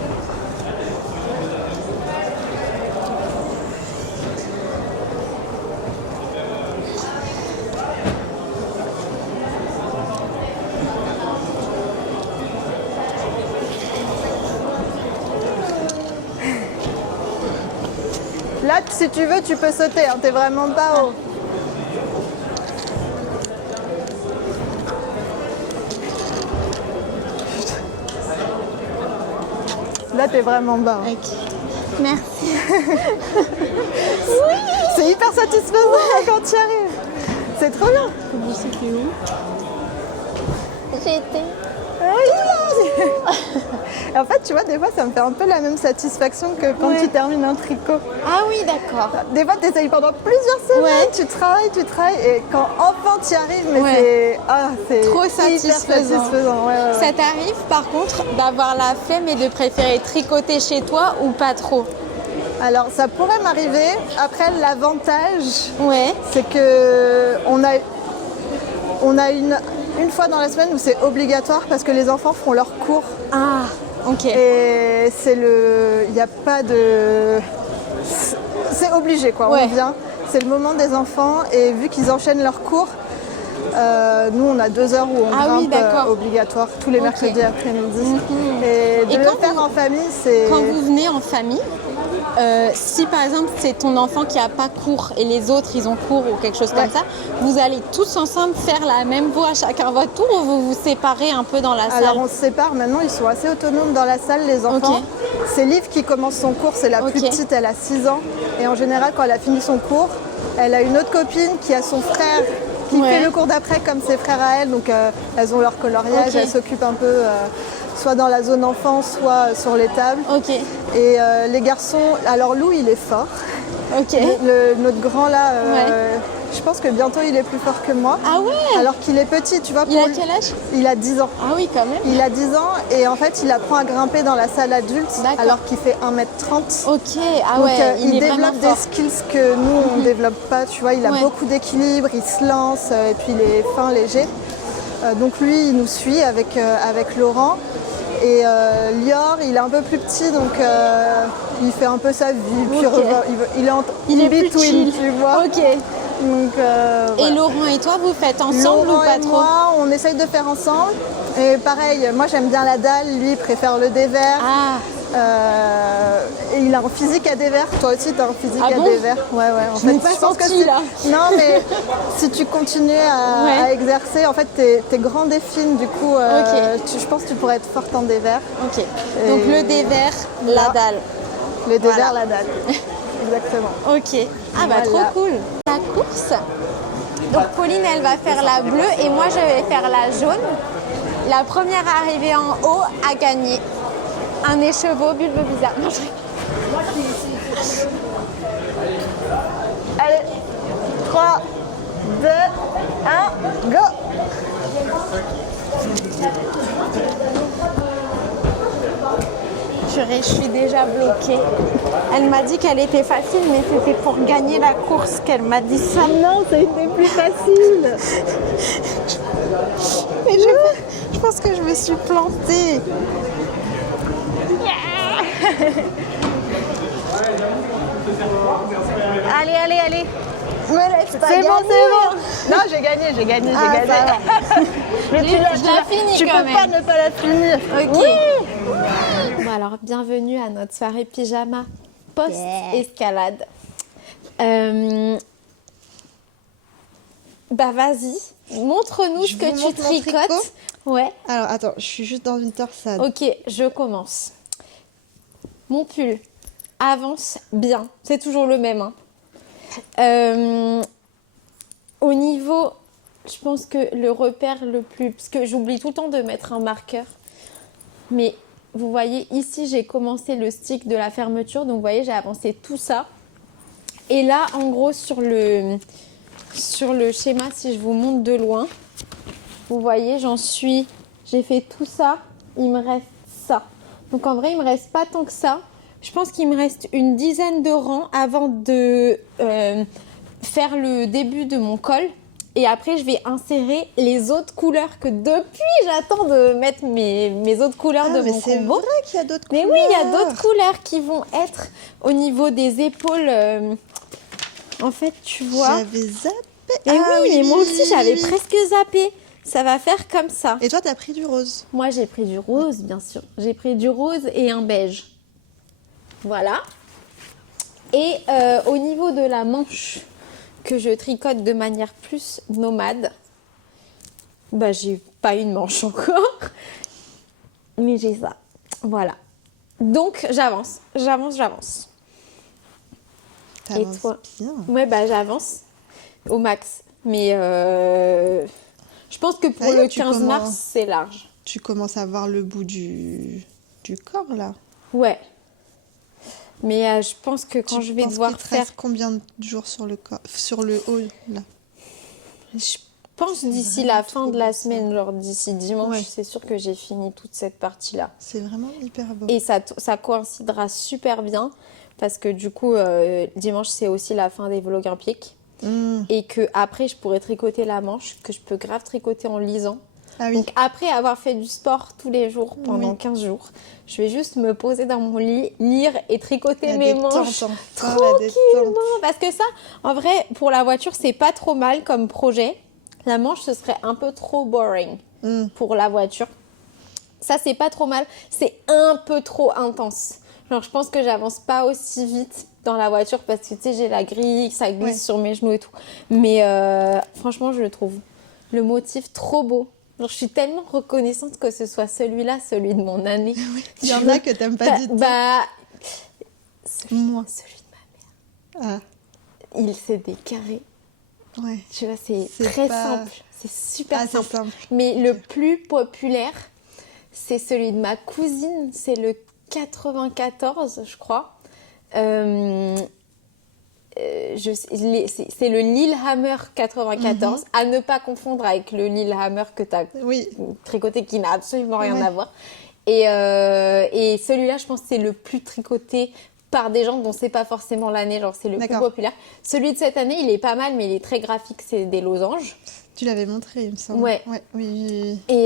Là, si tu veux, tu peux sauter. Hein, t'es vraiment pas haut. Là, t'es vraiment bas. Hein. Ok. Merci. C'est hyper satisfaisant quand tu y arrives. C'est trop bien. J'étais. Et en fait, tu vois, des fois, ça me fait un peu la même satisfaction que quand tu termines un tricot. Ah oui, d'accord. Des fois, tu essayes pendant plusieurs semaines, Ouais. tu travailles, et quand enfin tu y arrives, mais Ouais. c'est Trop hyper satisfaisant. satisfaisant. Ouais, ouais, ouais. Ça t'arrive par contre d'avoir la flemme et de préférer tricoter chez toi ou pas trop? Alors, ça pourrait m'arriver. Après, l'avantage, Ouais. c'est que on a une fois dans la semaine où c'est obligatoire parce que les enfants font leurs cours. Ah, ok. Et il n'y a pas de... C'est obligé quoi, Ouais. on vient. C'est le moment des enfants et vu qu'ils enchaînent leurs cours, nous on a 2 heures où on Ah oui, grimpe d'accord. obligatoire tous les Ok. mercredis après-midi. Et de Et le quand faire vous- en famille, c'est... Quand vous venez en famille, si par exemple c'est ton enfant qui n'a pas cours et les autres ils ont cours ou quelque chose Ouais. comme ça, vous allez tous ensemble faire la même voie chacun votre tour ou vous vous séparez un peu dans la Alors salle? on se sépare, maintenant ils sont assez autonomes dans la salle les enfants. Ok. C'est Liv qui commence son cours, c'est la plus Ok. petite, elle a 6 ans. Et en général quand elle a fini son cours, elle a une autre copine qui a son frère qui Ouais. fait le cours d'après comme ses frères à elle. Donc elles ont leur coloriage, Ok. elles s'occupent un peu soit dans la zone enfant, soit sur les tables. Ok. Et les garçons, alors Lou il est fort. Ok. Notre grand là, je pense que bientôt il est plus fort que moi. Ah ouais. Alors qu'il est petit, tu vois. Il a quel âge? Il a 10 ans. Ah oui, quand même. Il a 10 ans et en fait, il apprend à grimper dans la salle adulte D'accord. alors qu'il fait 1m30. Ok, ah Donc, ouais, il est vraiment développe des fort. skills que nous, on ne développe pas. Tu vois, il a Ouais. beaucoup d'équilibre, il se lance et puis il est fin, léger. Donc lui, il nous suit avec Laurent. Et Lior, il est un peu plus petit, donc il fait un peu sa vie. Puis Ok. il est plus between, chill. tu vois. Ok. Donc, Et voilà. Laurent et toi, vous faites ensemble Laurent ou pas et trop? moi, on essaye de faire ensemble. Et pareil, moi j'aime bien la dalle, lui il préfère le dévers. Ah, Et il a un physique à dévers. Toi aussi, tu as un physique Ah à bon dévers. Ouais. En Je l'ai pas pense que senti, c'est- là. Non, mais si tu continues Ouais. à exercer, en fait, t'es grande et fine. Du coup, je pense que tu pourrais être forte en dévers. ok. Donc le dévers, la Là. dalle. Le dévers, Voilà. la dalle. Exactement. Ok. Ah bah Voilà. trop cool. La course. Donc Pauline, elle va faire la bleue et moi, je vais faire la jaune. La première arrivée en haut a gagné un écheveau bulbe bizarre. Non, je rigole. Allez, 3, 2, 1, go! Purée, je suis déjà bloquée. Elle m'a dit qu'elle était facile, mais c'était pour gagner la course qu'elle m'a dit ça. Non, c'est une des plus faciles. Mais je pense que je me suis plantée. Allez. Me laisse pas C'est bon, gagner. c'est bon. Non, j'ai gagné, j'ai gagné. Mais Je la finis tu quand peux même. pas ne pas la finir. Ok. Bon alors, bienvenue à notre soirée pyjama post-escalade. Bah vas-y, montre-nous ce Je que vous tu montre mon tricotes. tricot Ouais. Alors, attends, je suis juste dans une torsade. Ok, je commence. Mon pull avance bien. C'est toujours le même. Hein. Au niveau, je pense que le repère le plus... Parce que j'oublie tout le temps de mettre un marqueur. Mais vous voyez, ici, j'ai commencé le stick de la fermeture. Donc, vous voyez, j'ai avancé tout ça. Et là, en gros, sur le schéma, si je vous montre de loin, vous voyez, j'ai fait tout ça. Il me reste ça. Donc, en vrai, il me reste pas tant que ça. Je pense qu'il me reste une dizaine de rangs avant de faire le début de mon col. Et après, je vais insérer les autres couleurs que depuis, j'attends de mettre mes autres couleurs de mon c'est combo. vrai qu'il y a d'autres Mais couleurs. oui, il y a d'autres couleurs qui vont être au niveau des épaules. En fait, tu vois. J'avais zappé. Et oui, mais moi aussi, j'avais presque zappé. Ça va faire comme ça. Et toi, t'as pris du rose. Moi, j'ai pris du rose, bien sûr. J'ai pris du rose et un beige. Voilà. Et au niveau de la manche que je tricote de manière plus nomade, bah j'ai pas une manche encore, mais j'ai ça. Voilà. Donc j'avance. Et T'avances toi? bien. Ouais, bah j'avance au max. Mais je pense que pour Ça y est, le tu 15 mars, commences. c'est large. Tu commences à voir le bout du corps, là. Ouais. Mais je pense que quand je vais penses devoir qu'il te faire... reste combien de jours sur le corps, sur le haut, là? Je pense d'ici vraiment la fin trop de la beau, ça. semaine, genre d'ici dimanche, Ouais. c'est sûr que j'ai fini toute cette partie-là. C'est vraiment hyper beau. Et ça coïncidera super bien parce que du coup, dimanche, c'est aussi la fin des vols olympiques. Et que après je pourrais tricoter la manche, que je peux grave tricoter en lisant. Ah oui. Donc après avoir fait du sport tous les jours pendant Oui. 15 jours, je vais juste me poser dans mon lit, lire et tricoter La mes détente, manches enfin, la détente. tranquillement. Parce que ça, en vrai, pour la voiture, c'est pas trop mal comme projet. La manche, ce serait un peu trop boring pour la voiture. Ça, c'est pas trop mal. C'est un peu trop intense. Genre, je pense que j'avance pas aussi vite dans la voiture parce que, tu sais, j'ai la grille, ça glisse Ouais. sur mes genoux et tout. Mais franchement, je le trouve le motif trop beau. Genre, je suis tellement reconnaissante que ce soit celui-là, celui de mon année. Il y en a que t'aimes pas du tout. Bah, Moi. celui de ma mère. Ah, Il c'est des carrés. ouais. Tu vois, c'est C'est très pas- simple. C'est super Ah, c'est simple. simple. Mais le plus populaire, c'est celui de ma cousine. C'est le 94, je crois. c'est le Lillehammer 94, à ne pas confondre avec le Lillehammer que tu as Oui. tricoté qui n'a absolument rien Ouais. à voir. Et celui-là, je pense que c'est le plus tricoté par des gens dont c'est pas forcément l'année, genre c'est le plus D'accord. populaire. Celui de cette année, il est pas mal, mais il est très graphique, c'est des losanges. Tu l'avais montré, il me semble. Ouais. Oui. Et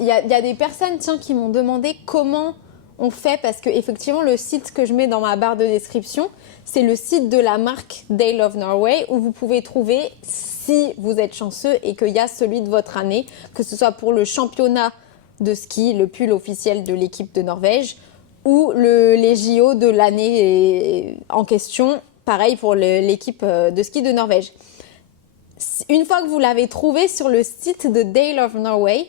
il y a des personnes, tiens, qui m'ont demandé comment on fait, parce que effectivement, le site que je mets dans ma barre de description, c'est le site de la marque Dale of Norway, où vous pouvez trouver, si vous êtes chanceux et qu'il y a celui de votre année, que ce soit pour le championnat de ski, le pull officiel de l'équipe de Norvège, ou les JO de l'année en question, pareil pour l'équipe de ski de Norvège. Une fois que vous l'avez trouvé sur le site de Dale of Norway,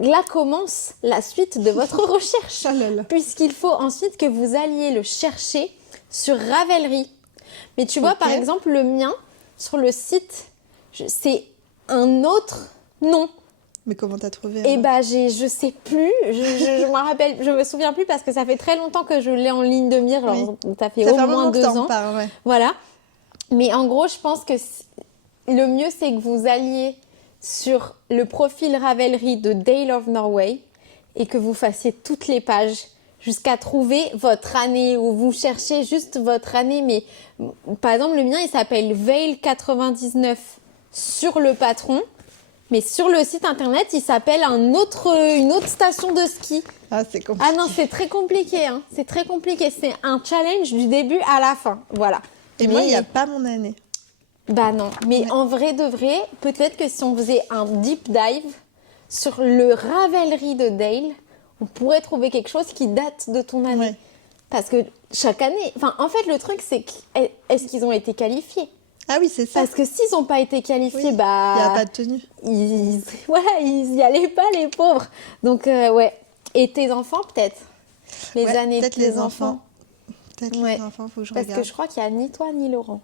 là commence la suite de votre recherche. Ah là là. Puisqu'il faut ensuite que vous alliez le chercher sur Ravelry. Mais tu vois, Ok. par exemple, le mien, sur le site, c'est un autre nom. Mais comment t'as trouvé Et alors bah, je sais plus, je m'en rappelle, je me souviens plus parce que ça fait très longtemps que je l'ai en ligne de mire. Alors, ça fait Ça au fait un moins moment que 2 t'en ans. parles, ouais. Voilà. Mais en gros, je pense que le mieux, c'est que vous alliez sur le profil Ravelry de Dale of Norway et que vous fassiez toutes les pages jusqu'à trouver votre année, ou vous cherchez juste votre année. Mais par exemple, le mien, il s'appelle Veil 99 sur le patron. Mais sur le site internet, il s'appelle une autre station de ski. Ah, c'est compliqué. Ah non, c'est très compliqué, hein. C'est très compliqué. C'est un challenge du début à la fin. Voilà. Et moi, il n'y a pas mon année. Bah non. Mais en vrai de vrai, peut-être que si on faisait un deep dive sur le Ravelry de Dale, on pourrait trouver quelque chose qui date de ton année. Ouais. Parce que chaque année... Enfin, en fait, le truc, c'est est-ce qu'ils ont été qualifiés? Ah oui, c'est ça. Parce que s'ils n'ont pas été qualifiés, Oui. bah... Il n'y a pas de tenue. ils y allaient pas, les pauvres. Donc, ouais. Et tes enfants, peut-être? Les Ouais, années peut-être de les tes enfants. Peut-être Ouais. les enfants, faut que je Parce regarde. que je crois qu'il n'y a ni toi ni Laurent.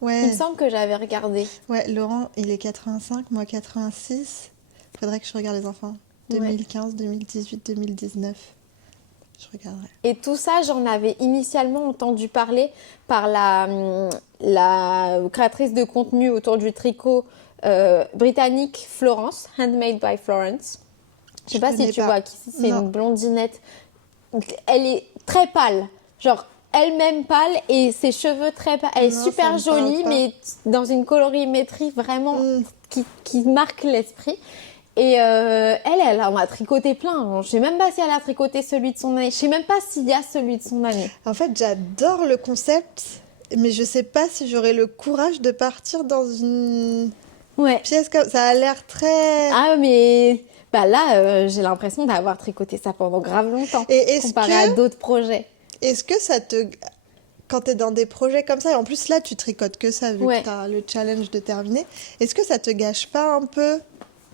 Ouais. Il me semble que j'avais regardé. Ouais, Laurent, il est 85, moi 86. Faudrait que je regarde les enfants. 2015, 2018, 2019. Je regarderai. Et tout ça, j'en avais initialement entendu parler par la créatrice de contenu autour du tricot britannique Florence, Handmade by Florence. Je sais Je pas si connais tu pas. vois qui c'est. C'est Non. une blondinette. Elle est très pâle. Genre, elle-même pâle et ses cheveux très pâles. Elle est Non, super ça me parle jolie, pas. mais dans une colorimétrie vraiment Mm. qui marque l'esprit. Et elle en a tricoté plein. Je sais même pas si elle a tricoté celui de son année. Je sais même pas s'il y a celui de son année. En fait, j'adore le concept, mais je sais pas si j'aurai le courage de partir dans une Ouais. pièce comme ça. A l'air très... Ah, mais bah là, j'ai l'impression d'avoir tricoté ça pendant grave longtemps. Et est-ce comparé à que- d'autres projets. Est-ce que ça te... Quand tu es dans des projets comme ça, et en plus là, tu tricotes que ça, vu Ouais. que tu as le challenge de terminer, est-ce que ça te gâche pas un peu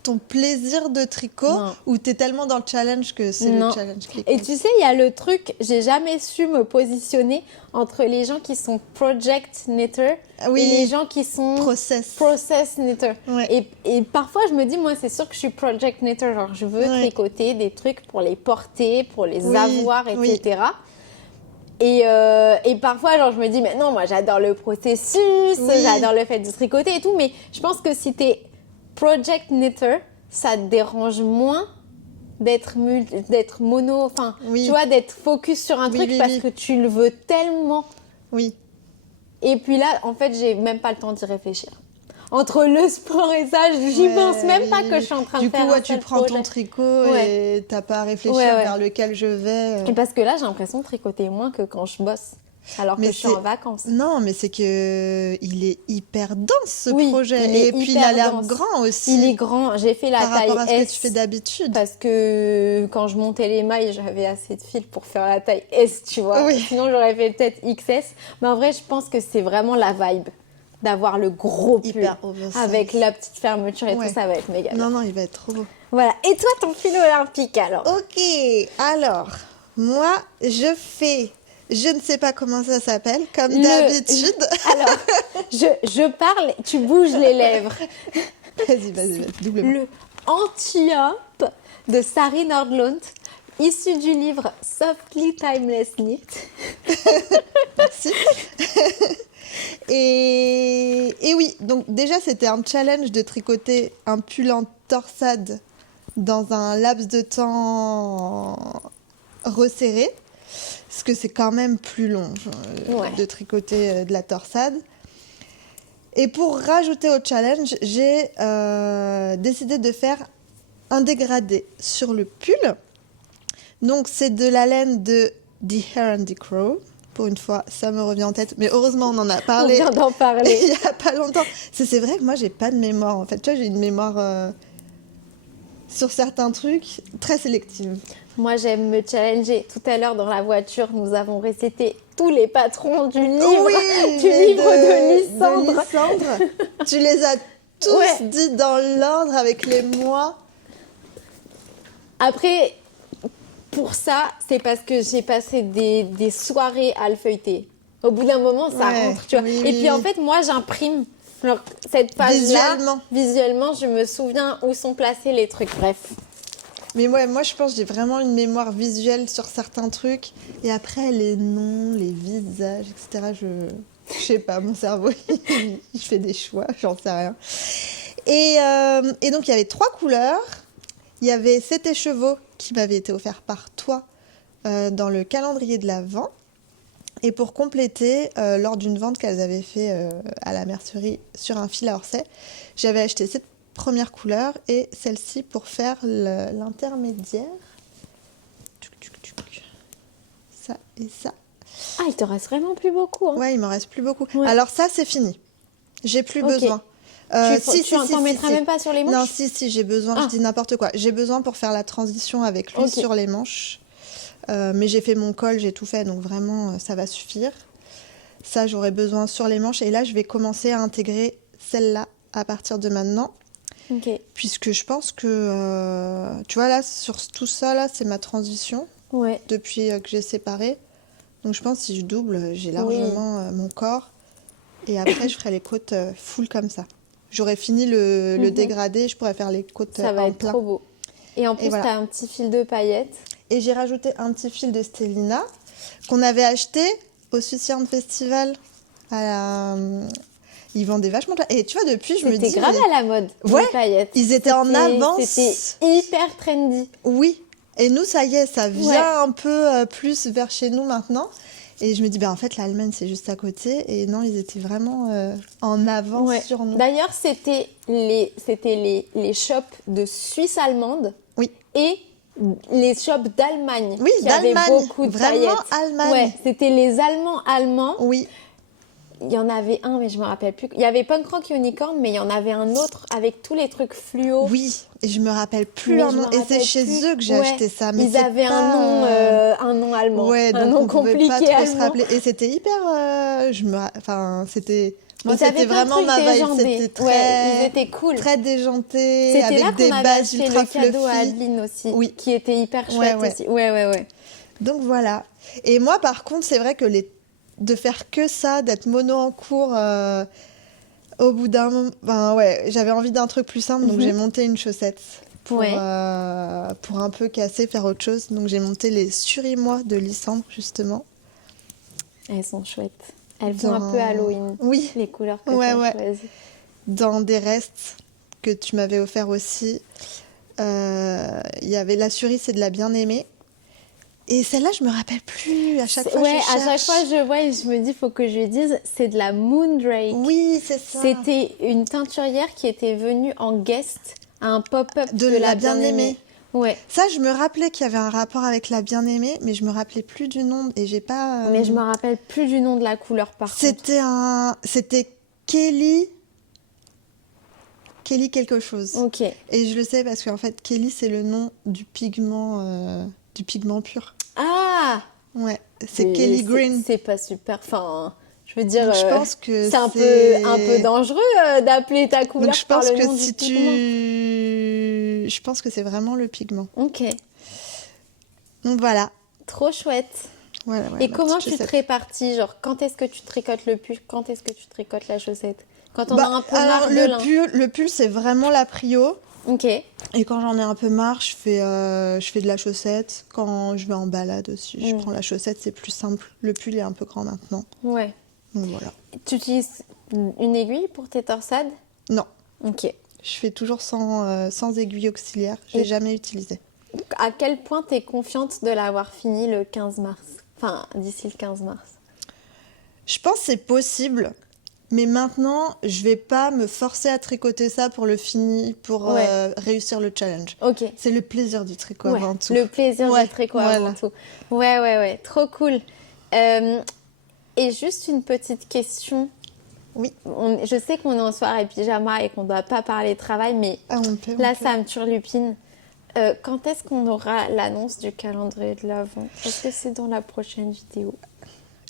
ton plaisir de tricot, Non. ou tu es tellement dans le challenge que c'est le Non. challenge qui Et compte? tu sais, il y a le truc, j'ai jamais su me positionner entre les gens qui sont project knitter Ah oui. et les gens qui sont process knitter. Ouais. Et parfois, je me dis, moi, c'est sûr que je suis project knitter. Genre, je veux Ouais. tricoter des trucs pour les porter, pour les Oui, avoir, oui. etc. Et parfois, genre, je me dis, mais non, moi, j'adore le processus, Oui. j'adore le fait de tricoter et tout. Mais je pense que si t'es project knitter, ça te dérange moins d'être mono, enfin, Oui. tu vois, d'être focus sur un Oui, truc oui, parce oui. que tu le veux tellement. Oui. Et puis là, en fait, j'ai même pas le temps d'y réfléchir. Entre le sport et ça, j'y Ouais, pense même pas oui. que je suis en train Du de faire coup, un ouais, tu seul prends ton projet. tricot Ouais. et t'as pas à réfléchir Ouais, ouais. vers lequel je vais. Et parce que là, j'ai l'impression de tricoter moins que quand je bosse, alors Mais que je suis c'est- en vacances. Non, mais c'est que il est hyper dense ce Oui, projet. il est Et puis il hyper a l'air dense. grand aussi. Il est grand. J'ai fait la par taille rapport à ce S que tu fais d'habitude. parce que quand je montais les mailles, j'avais assez de fil pour faire la taille S, tu vois. Oui. Sinon, j'aurais fait peut-être XS. Mais en vrai, je pense que c'est vraiment la vibe d'avoir le gros pull Hyper oversize. avec la petite fermeture et Ouais. tout, ça va être méga bien. Non, non, il va être trop beau. Voilà. Et toi, ton fil olympique alors? Ok, alors, moi, je fais... Je ne sais pas comment ça s'appelle, comme d'habitude. Alors, je parle, tu bouges les lèvres. Vas-y, doublement. Le anti-up de Sari Nordlund. issu du livre Softly Timeless Knit. Merci. Et oui, donc déjà, c'était un challenge de tricoter un pull en torsade dans un laps de temps resserré, parce que c'est quand même plus long de tricoter de la torsade. Et pour rajouter au challenge, j'ai décidé de faire un dégradé sur le pull. Donc, c'est de la laine de The Hare and the Crow. Pour une fois, ça me revient en tête. Mais heureusement, on en a parlé. On vient d'en parler. Il n'y a pas longtemps. C'est vrai que moi, j'ai pas de mémoire. En fait, tu vois, j'ai une mémoire sur certains trucs très sélective. Moi, j'aime me challenger. Tout à l'heure, dans la voiture, nous avons récité tous les patrons du livre, Oui, du livre de Lysandre. Tu les as tous dit dans l'ordre avec les mois. Après, pour ça, c'est parce que j'ai passé des soirées à le feuilleter. Au bout d'un moment, ça rentre, tu vois. Oui, Et puis, en fait, moi, j'imprime. Alors, cette page-là, visuellement, je me souviens où sont placés les trucs. Bref. Mais moi, je pense que j'ai vraiment une mémoire visuelle sur certains trucs. Et après, les noms, les visages, etc., je sais pas, mon cerveau, il fait des choix, j'en sais rien. Et donc, il y avait 3 couleurs. Il y avait cet écheveau qui m'avait été offert par toi dans le calendrier de l'Avent. Et pour compléter, lors d'une vente qu'elles avaient fait à la mercerie sur un fil à Orsay, j'avais acheté cette première couleur et celle-ci pour faire l'intermédiaire. Ça et ça. Ah, il te reste vraiment plus beaucoup. Hein. Ouais, il m'en reste plus beaucoup. Ouais. Alors ça, c'est fini. J'ai plus besoin. Tu n'en mettras même pas sur les manches? Non, si, j'ai besoin. Je dis n'importe quoi. J'ai besoin pour faire la transition avec lui sur les manches. Mais j'ai fait mon col, j'ai tout fait, donc vraiment, ça va suffire. Ça, j'aurai besoin sur les manches. Et là, je vais commencer à intégrer celle-là à partir de maintenant. Okay. Puisque je pense que, tu vois, là, sur tout ça, là, c'est ma transition depuis que j'ai séparé. Donc, je pense que si je double, j'ai largement mon corps. Et après, je ferai les côtes full comme ça. J'aurai fini le dégradé, je pourrais faire les côtes ça va en être plein. Trop beau. Et en plus, tu as un petit fil de paillettes. Et j'ai rajouté un petit fil de Stellina qu'on avait acheté au Swiss Yarn Festival. Ils vendaient vachement de... Et tu vois, depuis, je me dis... C'était grave à la mode, les paillettes. Ils étaient en avance. C'était hyper trendy. Oui. Et nous, ça y est, ça vient un peu plus vers chez nous maintenant. Et je me dis, en fait, l'Allemagne, c'est juste à côté. Et non, ils étaient vraiment en avance sur nous. D'ailleurs, c'était les shops de Suisse allemande et les shops d'Allemagne qui avaient beaucoup de paillettes. Vraiment Allemagne. Ouais, c'était les allemands. Oui. Il y en avait un, mais je me rappelle plus. Il y avait Punk Rock Unicorn, mais il y en avait un autre avec tous les trucs fluo. Oui, et je me rappelle plus leur nom. Et c'est chez eux que j'ai acheté ça. Mais ils avaient un nom allemand, un nom compliqué pas trop allemand. se rappeler. Et c'était hyper... c'était... Moi, c'était vraiment ma vibe. C'était très... ils étaient cool. Très déjanté, c'était avec là des qu'on avait bases acheté ultra le cadeau fluffy. à Adeline aussi, qui était hyper chouette aussi. Ouais. Donc voilà. Et moi, par contre, c'est vrai que de faire que ça, d'être mono en cours, au bout d'un moment, j'avais envie d'un truc plus simple, donc j'ai monté une chaussette pour un peu casser, faire autre chose. Donc j'ai monté les Surimois de Lysandre, justement. Elles sont chouettes. Elles font un peu Halloween. Oui. Les couleurs que tu as choisies. Dans des restes que tu m'avais offert aussi, il y avait la Surie, c'est de la bien-aimée. Et celle-là, je me rappelle plus. À chaque fois, je cherche. À chaque fois, je vois et je me dis, il faut que je lui dise, c'est de la Moondrake. Oui, c'est ça. C'était une teinturière qui était venue en guest à un pop-up de la bien-aimée. Ouais. Ça, je me rappelais qu'il y avait un rapport avec la bien-aimée, mais je me rappelais plus du nom et j'ai pas. Mais je me rappelle plus du nom de la couleur par contre. C'était Kelly quelque chose. Ok. Et je le sais parce qu'en fait, Kelly, c'est le nom du pigment pur. Ah. Ouais, c'est Kelly Green. C'est pas super. Enfin, je veux dire, donc, je pense que c'est un peu dangereux d'appeler ta couleur par le nom du pigment. Je pense que c'est vraiment le pigment. Ok. Donc voilà. Trop chouette. Voilà, et comment tu te répartis? Genre, quand est-ce que tu tricotes le pull? Quand est-ce que tu tricotes la chaussette? Quand on a un peu marre de l'un. Le pull, c'est vraiment la prio. Ok. Et quand j'en ai un peu marre, je fais de la chaussette. Quand je vais en balade aussi, je prends la chaussette, c'est plus simple. Le pull est un peu grand maintenant. Ouais. Donc voilà. Tu utilises une aiguille pour tes torsades? Non, Ok. je fais toujours sans aiguille auxiliaire. Je l'ai jamais utilisé. À quel point tu es confiante de l'avoir fini le 15 mars? Enfin, d'ici le 15 mars. Je pense que c'est possible. Mais maintenant, je vais pas me forcer à tricoter ça pour le fini, pour réussir le challenge. Ok. C'est le plaisir du tricot avant tout. Le plaisir du tricot avant tout. Ouais. Trop cool. Et juste une petite question. Oui. Je sais qu'on est en soirée pyjama et qu'on ne doit pas parler travail, mais ça me turlupine. Quand est-ce qu'on aura l'annonce du calendrier de l'Avent? Est-ce que c'est dans la prochaine vidéo?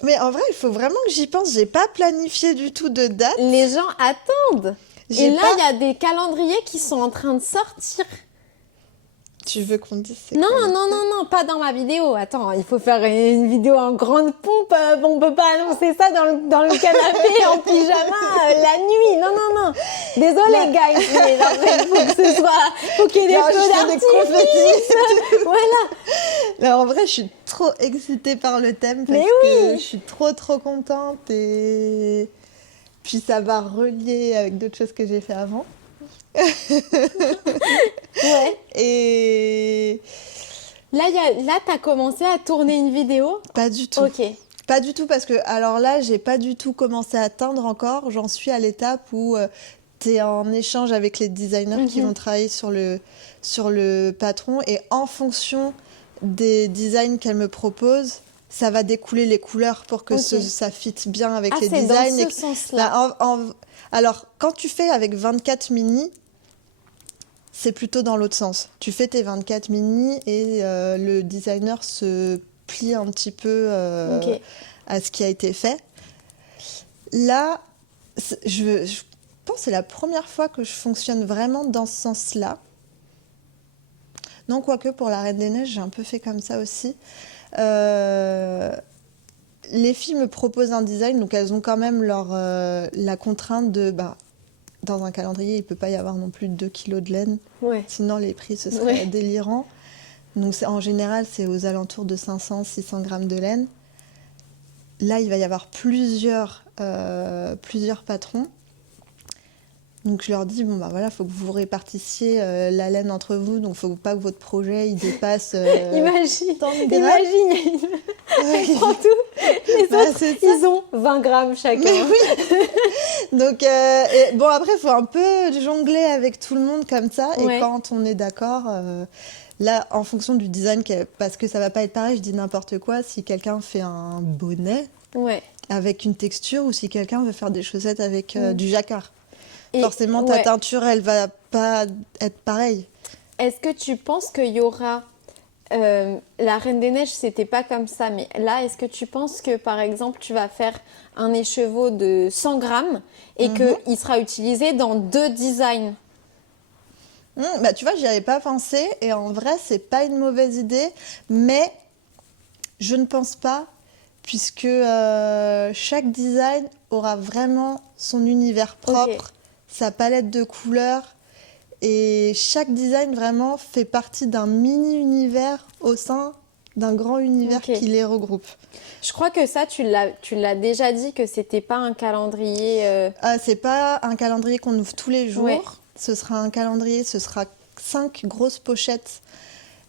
Mais en vrai, il faut vraiment que j'y pense. J'ai pas planifié du tout de date. Les gens attendent. Et là, il y a des calendriers qui sont en train de sortir. Tu veux qu'on dise Non, pas dans ma vidéo. Attends, il faut faire une vidéo en grande pompe. On peut pas annoncer ça dans le canapé en pyjama la nuit. Non. Désolée, guys, mais faut qu'il y ait des feux d'artifice. Voilà. Là, en vrai, je suis trop excitée par le thème parce que je suis trop contente et puis ça va relier avec d'autres choses que j'ai fait avant. Et là, t'as commencé à tourner une vidéo? Pas du tout. Ok. Pas du tout parce que alors là, j'ai pas du tout commencé à teindre encore. J'en suis à l'étape où tu es en échange avec les designers qui vont travailler sur le patron et en fonction des designs qu'elle me propose, ça va découler les couleurs pour que ça fitte bien avec les designs. Dans ce sens-là. Alors, quand tu fais avec 24 mini, c'est plutôt dans l'autre sens. Tu fais tes 24 mini et le designer se plie un petit peu à ce qui a été fait. Là, je pense que c'est la première fois que je fonctionne vraiment dans ce sens-là. Non, quoique pour la Reine des Neiges, j'ai un peu fait comme ça aussi. Les filles me proposent un design, donc elles ont quand même la contrainte de... dans un calendrier, il ne peut pas y avoir non plus 2 kilos de laine. Sinon, les prix, ce serait délirant. Donc, en général, c'est aux alentours de 500-600 grammes de laine. Là, il va y avoir plusieurs patrons. Donc, je leur dis, faut que vous répartissiez la laine entre vous. Donc, il ne faut pas que votre projet, il dépasse... Imagine, elle prend tout. Les autres, ils ont 20 grammes chacun. Donc, après, il faut un peu jongler avec tout le monde comme ça. Et quand on est d'accord, là, en fonction du design, parce que ça ne va pas être pareil, je dis n'importe quoi. Si quelqu'un fait un bonnet avec une texture ou si quelqu'un veut faire des chaussettes avec du jacquard. Forcément, ta teinture, elle va pas être pareille. Est-ce que tu penses qu'il y aura... la Reine des Neiges, c'était pas comme ça, mais là, est-ce que tu penses que, par exemple, tu vas faire un écheveau de 100 grammes et qu'il sera utilisé dans 2 designs? Tu vois, j'y avais pas pensé et en vrai, c'est pas une mauvaise idée, mais je ne pense pas puisque chaque design aura vraiment son univers propre, sa palette de couleurs. Et chaque design vraiment fait partie d'un mini-univers au sein d'un grand univers qui les regroupe. Je crois que ça, tu l'as déjà dit que c'était pas un calendrier... c'est pas un calendrier qu'on ouvre tous les jours. Ce sera 5 grosses pochettes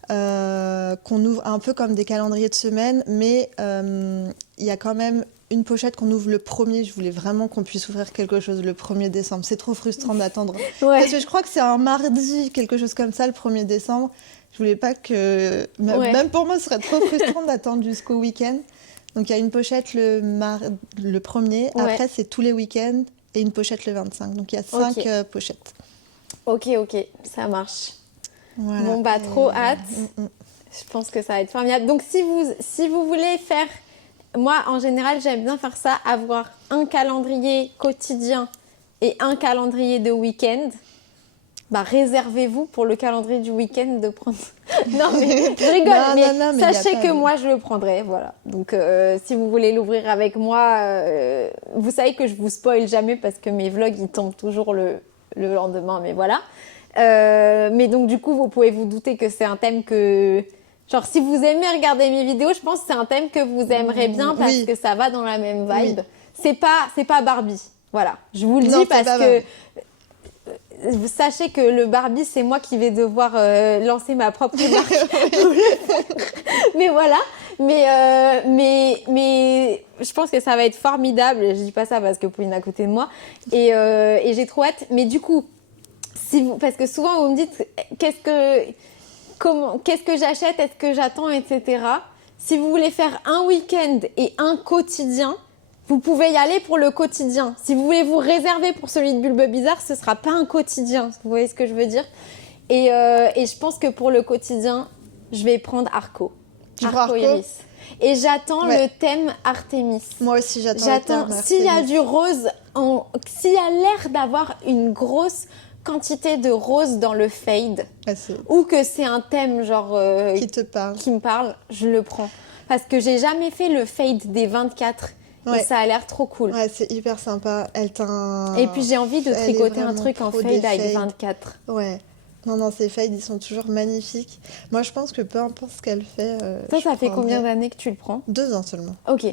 qu'on ouvre un peu comme des calendriers de semaine, mais il y a quand même une pochette qu'on ouvre le 1er. Je voulais vraiment qu'on puisse ouvrir quelque chose le 1er décembre. C'est trop frustrant d'attendre. Parce que je crois que c'est un mardi, quelque chose comme ça, le 1er décembre. Je voulais pas que... Même pour moi, ce serait trop frustrant d'attendre jusqu'au week-end. Donc, il y a une pochette le 1er. Après, c'est tous les week-ends. Et une pochette le 25. Donc, il y a 5 pochettes. Ok, ça marche. Voilà. Trop hâte. Je pense que ça va être formidable. Donc, si vous voulez faire... Moi, en général, j'aime bien faire ça, avoir un calendrier quotidien et un calendrier de week-end. Réservez-vous pour le calendrier du week-end de prendre... Non, mais je rigole, mais sachez que moi, je le prendrai, voilà. Donc, si vous voulez l'ouvrir avec moi, vous savez que je vous spoil jamais parce que mes vlogs, ils tombent toujours le lendemain, mais voilà. Mais donc du coup, vous pouvez vous douter que c'est un thème que... Genre, si vous aimez regarder mes vidéos, je pense que c'est un thème que vous aimerez bien parce Oui. que ça va dans la même vibe. Oui. C'est pas Barbie. Voilà, je vous le Non, dis c'est parce pas que... Barbie. Vous sachez que le Barbie, c'est moi qui vais devoir lancer ma propre marque. Mais voilà. Mais je pense que ça va être formidable. Je dis pas ça parce que Pauline est à côté de moi. Et j'ai trop hâte. Mais du coup, parce que souvent vous me dites qu'est-ce que j'achète, est-ce que j'attends, etc. Si vous voulez faire un week-end et un quotidien, vous pouvez y aller pour le quotidien. Si vous voulez vous réserver pour celui de Bulbe Bizarre, ce sera pas un quotidien. Vous voyez ce que je veux dire ? Et je pense que pour le quotidien, je vais prendre Arco. Arco Iris. Et j'attends le thème Artémis. Moi aussi, j'attends le thème S'il y a Artémis. du rose, s'il y a l'air d'avoir une grosse quantité de rose dans le fade, ou que c'est un thème genre qui te parle, qui me parle, je le prends. Parce que j'ai jamais fait le fade des 24 et ça a l'air trop cool. Ouais, c'est hyper sympa. Et puis j'ai envie de tricoter un truc en fade avec 24. Ouais. Non, ces fades, ils sont toujours magnifiques. Moi, je pense que peu importe ce qu'elle fait. Ça fait combien d'années que tu le prends ? 2 ans seulement. Ok.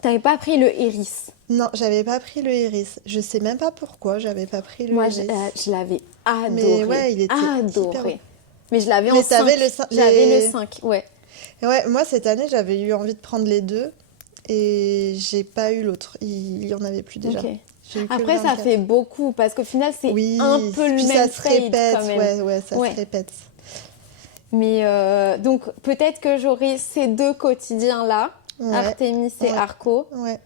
T'avais pas pris le iris ? Non, j'avais pas pris le iris. Je sais même pas pourquoi j'avais pas pris le iris. Moi, je l'avais adoré. Mais ouais, il était adoré. hyper... Mais je l'avais en 5. J'avais le 5, ouais. Et ouais, moi, cette année, j'avais eu envie de prendre les deux. Et j'ai pas eu l'autre. Il y en avait plus déjà. Okay. Après, ça fait beaucoup parce qu'au final, c'est un peu le même ça se répète, quand même. Ouais, ça se répète. Mais donc, peut-être que j'aurai ces deux quotidiens-là, Artémis et Arco. Ouais.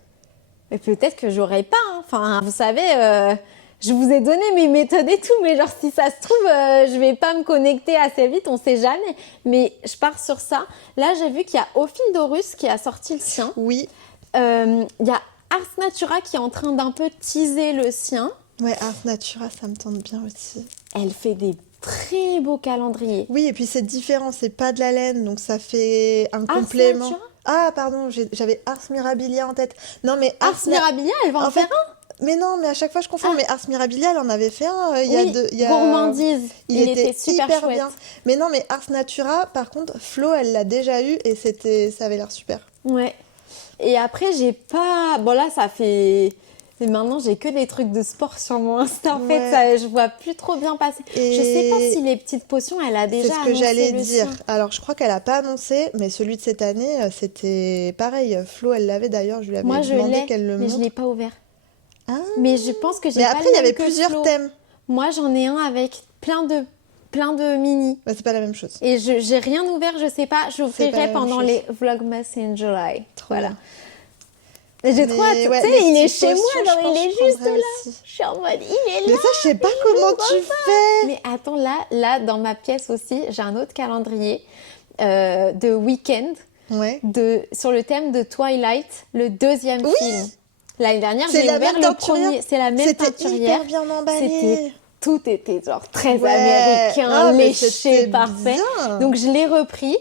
Et peut-être que j'aurai pas. Hein. Enfin, vous savez, je vous ai donné mes méthodes et tout, mais genre, si ça se trouve, je vais pas me connecter assez vite, on sait jamais. Mais je pars sur ça. Là, j'ai vu qu'il y a Ophidorus qui a sorti le sien. Oui. Il y a Ars Natura qui est en train d'un peu teaser le sien. Ouais, Ars Natura, ça me tente bien aussi. Elle fait des très beaux calendriers. Oui, et puis c'est différent, c'est pas de la laine, donc ça fait un complément. Natura ? Ah, pardon, j'avais Ars Mirabilia en tête. Non, mais Ars Mirabilia, elle va en faire un ? Mais non, mais à chaque fois je confonds. Mais Ars Mirabilia, elle en avait fait un. Il y a Gourmandise. Il était super hyper chouette. bien. Mais non, mais Ars Natura, par contre, Flo, elle l'a déjà eu et ça avait l'air super. Ouais. Et après, j'ai pas... Bon, là, ça fait... Et maintenant, j'ai que des trucs de sport sur mon Insta. En fait, ça, je vois plus trop bien passer. Je sais pas si les petites potions, elle a déjà annoncé. C'est ce que j'allais dire. Sien. Alors, je crois qu'elle a pas annoncé, mais celui de cette année, c'était pareil. Flo, elle l'avait d'ailleurs. Je lui avais demandé qu'elle le montre. Mais je l'ai pas ouvert. Ah. Mais je pense que j'ai mais pas après, le il y avait même que plusieurs Flo. thèmes. Moi, j'en ai un avec plein de mini. Bah, c'est pas la même chose. Et j'ai rien ouvert, je sais pas. J'ouvrirai pendant les Vlogmas in July. Voilà. J'ai trop hâte. Ouais, tu sais, il est potions, chez moi, genre, il est juste là. Aussi. Je suis en mode, il est là. Mais ça, je sais pas comment tu fais. Mais attends, là, dans ma pièce aussi, j'ai un autre calendrier de week-end sur le thème de Twilight, le deuxième film. L'année dernière, j'ai ouvert le premier. C'est la même teinturière. C'était hyper bien emballé. Tout était genre très américain, léché, parfait. Bien. Donc, je l'ai repris.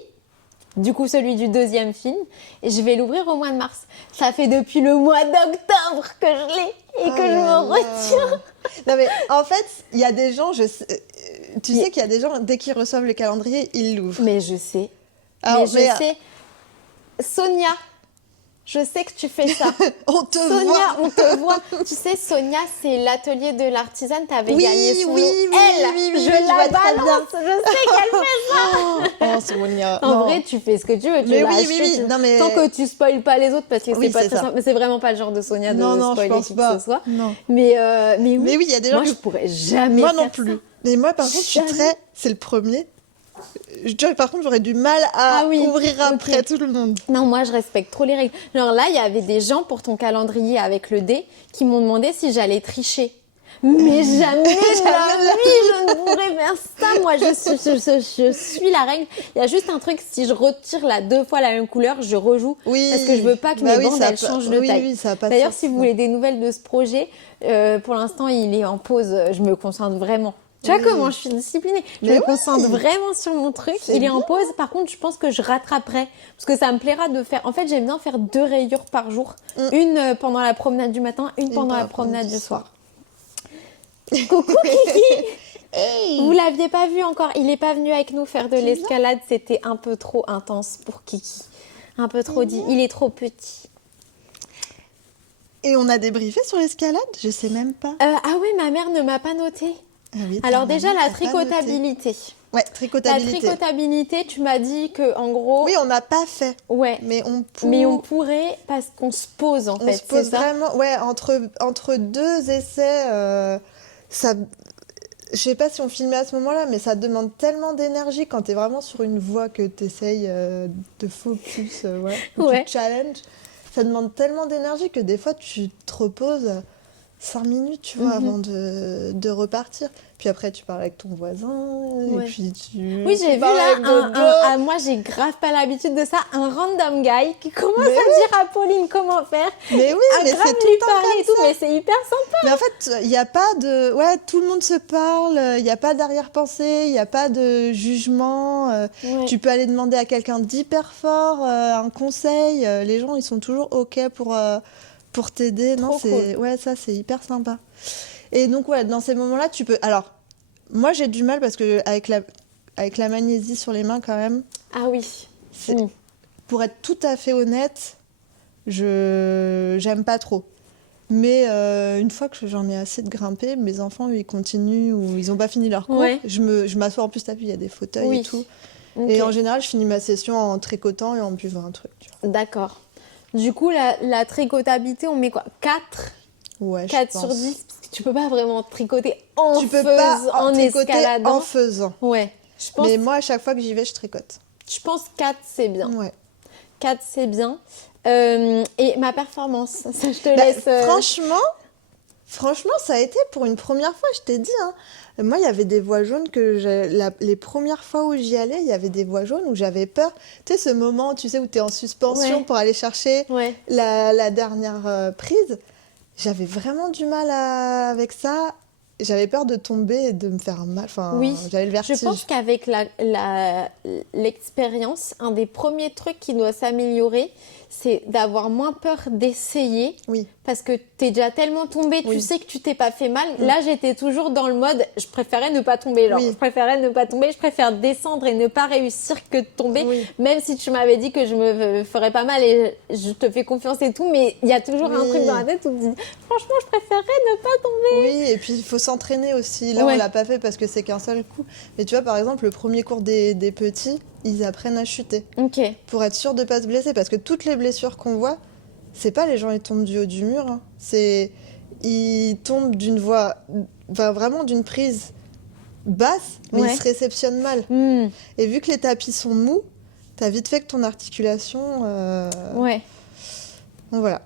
Du coup, celui du deuxième film. Et je vais l'ouvrir au mois de mars. Ça fait depuis le mois d'octobre que je l'ai et que je me retiens. Non mais en fait, il y a des gens, tu sais qu'il y a des gens, dès qu'ils reçoivent le calendrier, ils l'ouvrent. Mais je sais. Alors, je sais. Sonia, je sais que tu fais ça. On te voit. Sonia, on te voit. Tu sais, Sonia, c'est l'atelier de l'artisane. T'avais gagné son lot. Oui, je la balance. Je sais qu'elle fait ça. Oh, Sonia. En vrai, tu fais ce que tu veux. Tu l'as acheté, Non, mais... Tant que tu spoiles pas les autres, parce que c'est pas très ça. simple. Mais c'est vraiment pas le genre de Sonia de spoiler je pense qui pas. que ce soit. Non. Mais oui. Mais oui, il y a des gens moi, je pourrais jamais Moi faire non plus. ça. Mais moi, par contre, c'est le premier. Par contre, j'aurais du mal à ouvrir après tout le monde. Non, moi, je respecte trop les règles. Genre là, il y avait des gens pour ton calendrier avec le dé qui m'ont demandé si j'allais tricher. Mais jamais de la vie, je ne pourrais faire ça. Moi, je suis la règle. Il y a juste un truc, si je retire 2 fois la même couleur, je rejoue. Oui. Parce que je veux pas que mes bandes, elles changent de taille. Oui, ça a pas D'ailleurs, de sens, si vous voulez des nouvelles de ce projet, pour l'instant, il est en pause. Je me concentre vraiment. Tu vois comment je suis disciplinée. Je me concentre vraiment sur mon truc. Il est en pause. Par contre, je pense que je rattraperai. Parce que ça me plaira de faire... En fait, j'aime bien faire 2 rayures par jour. Une pendant la promenade du matin, une pendant la promenade du soir. Coucou Kiki. Vous l'aviez pas vu encore. Il est pas venu avec nous faire de l'escalade. C'était un peu trop intense pour Kiki. Un peu trop dit. Il est trop petit. Et on a débriefé sur l'escalade? Je sais même pas. Ah oui, ma mère ne m'a pas noté. Ah oui, Alors déjà, maman la t'a pas noté. tricotabilité. Ouais, La tricotabilité. tricotabilité, tu m'as dit que en gros... Oui, on n'a pas fait. Ouais. Mais on pourrait parce qu'on se pose en fait. On se pose c'est ça vraiment... Ouais, entre deux essais, ça... Je sais pas si on filmait à ce moment-là, mais ça demande tellement d'énergie quand tu es vraiment sur une voie que tu essayes de focus, Ouais. tu challenge. Ça demande tellement d'énergie que des fois, tu te reposes 5 minutes, tu vois, avant de repartir. Puis après, tu parles avec ton voisin, et puis Oui, j'ai vu là, moi j'ai grave pas l'habitude de ça, un random guy qui commence à dire à Pauline comment faire. Mais oui, mais grave c'est tout lui le temps parler comme et tout, ça. mais c'est hyper sympa. Mais en fait, il n'y a pas de... Ouais, tout le monde se parle, il n'y a pas d'arrière-pensée, il n'y a pas de jugement. Ouais. Tu peux aller demander à quelqu'un d'hyper fort un conseil. Les gens, ils sont toujours OK pour t'aider. Non, cool. Ouais, ça, c'est hyper sympa. Et donc, ouais, dans ces moments-là, tu peux... Alors, moi, j'ai du mal parce que avec la magnésie sur les mains, quand même, Ah oui. pour être tout à fait honnête, j'aime pas trop. Mais une fois que j'en ai assez de grimper, mes enfants, ils continuent ou ils n'ont pas fini leur cours. Ouais. Je m'assois en plus, t'as vu, il y a des fauteuils et tout. Ok. Et en général, je finis ma session en tricotant et en buvant un truc. Tu vois. D'accord. Du coup, la tricotabilité, on met quoi? 4 Ouais, 4 je sur pense. 10 parce que tu peux pas vraiment tricoter en Tu peux pas en tricoter escaladant. en faisant. Ouais. Je pense, Mais moi, à chaque fois que j'y vais, je tricote. 4, c'est bien. Ouais. 4, c'est bien. Et ma performance, ça, je te laisse... Franchement, ça a été pour une première fois, je t'ai dit. Hein. Moi, il y avait des voies jaunes les premières fois où j'y allais, il y avait des voies jaunes où j'avais peur. Tu sais, ce moment, tu sais, où tu es en suspension pour aller chercher la dernière prise. J'avais vraiment du mal avec ça. J'avais peur de tomber et de me faire mal. Enfin, j'avais le vertige. Je pense qu'avec l'expérience, un des premiers trucs qui doit s'améliorer, c'est d'avoir moins peur d'essayer. Oui. Parce que t'es déjà tellement tombé, tu sais que tu t'es pas fait mal. Là, j'étais toujours dans le mode, je préférais ne pas tomber. Genre, je préférais ne pas tomber, je préfère descendre et ne pas réussir que de tomber. Oui. Même si tu m'avais dit que je me ferais pas mal et je te fais confiance et tout, mais il y a toujours un truc dans la tête où tu te dis, franchement, je préférerais ne pas tomber. Oui, et puis il faut s'entraîner aussi. Là, on l'a pas fait parce que c'est qu'un seul coup. Mais tu vois, par exemple, le premier cours des petits, ils apprennent à chuter. Ok. Pour être sûr de pas se blesser. Parce que toutes les blessures qu'on voit, c'est pas les gens ils tombent du haut du mur. Hein. Ils tombent d'une voie, enfin, vraiment d'une prise basse, mais ils se réceptionnent mal. Et vu que les tapis sont mous, t'as vite fait que ton articulation... Donc voilà.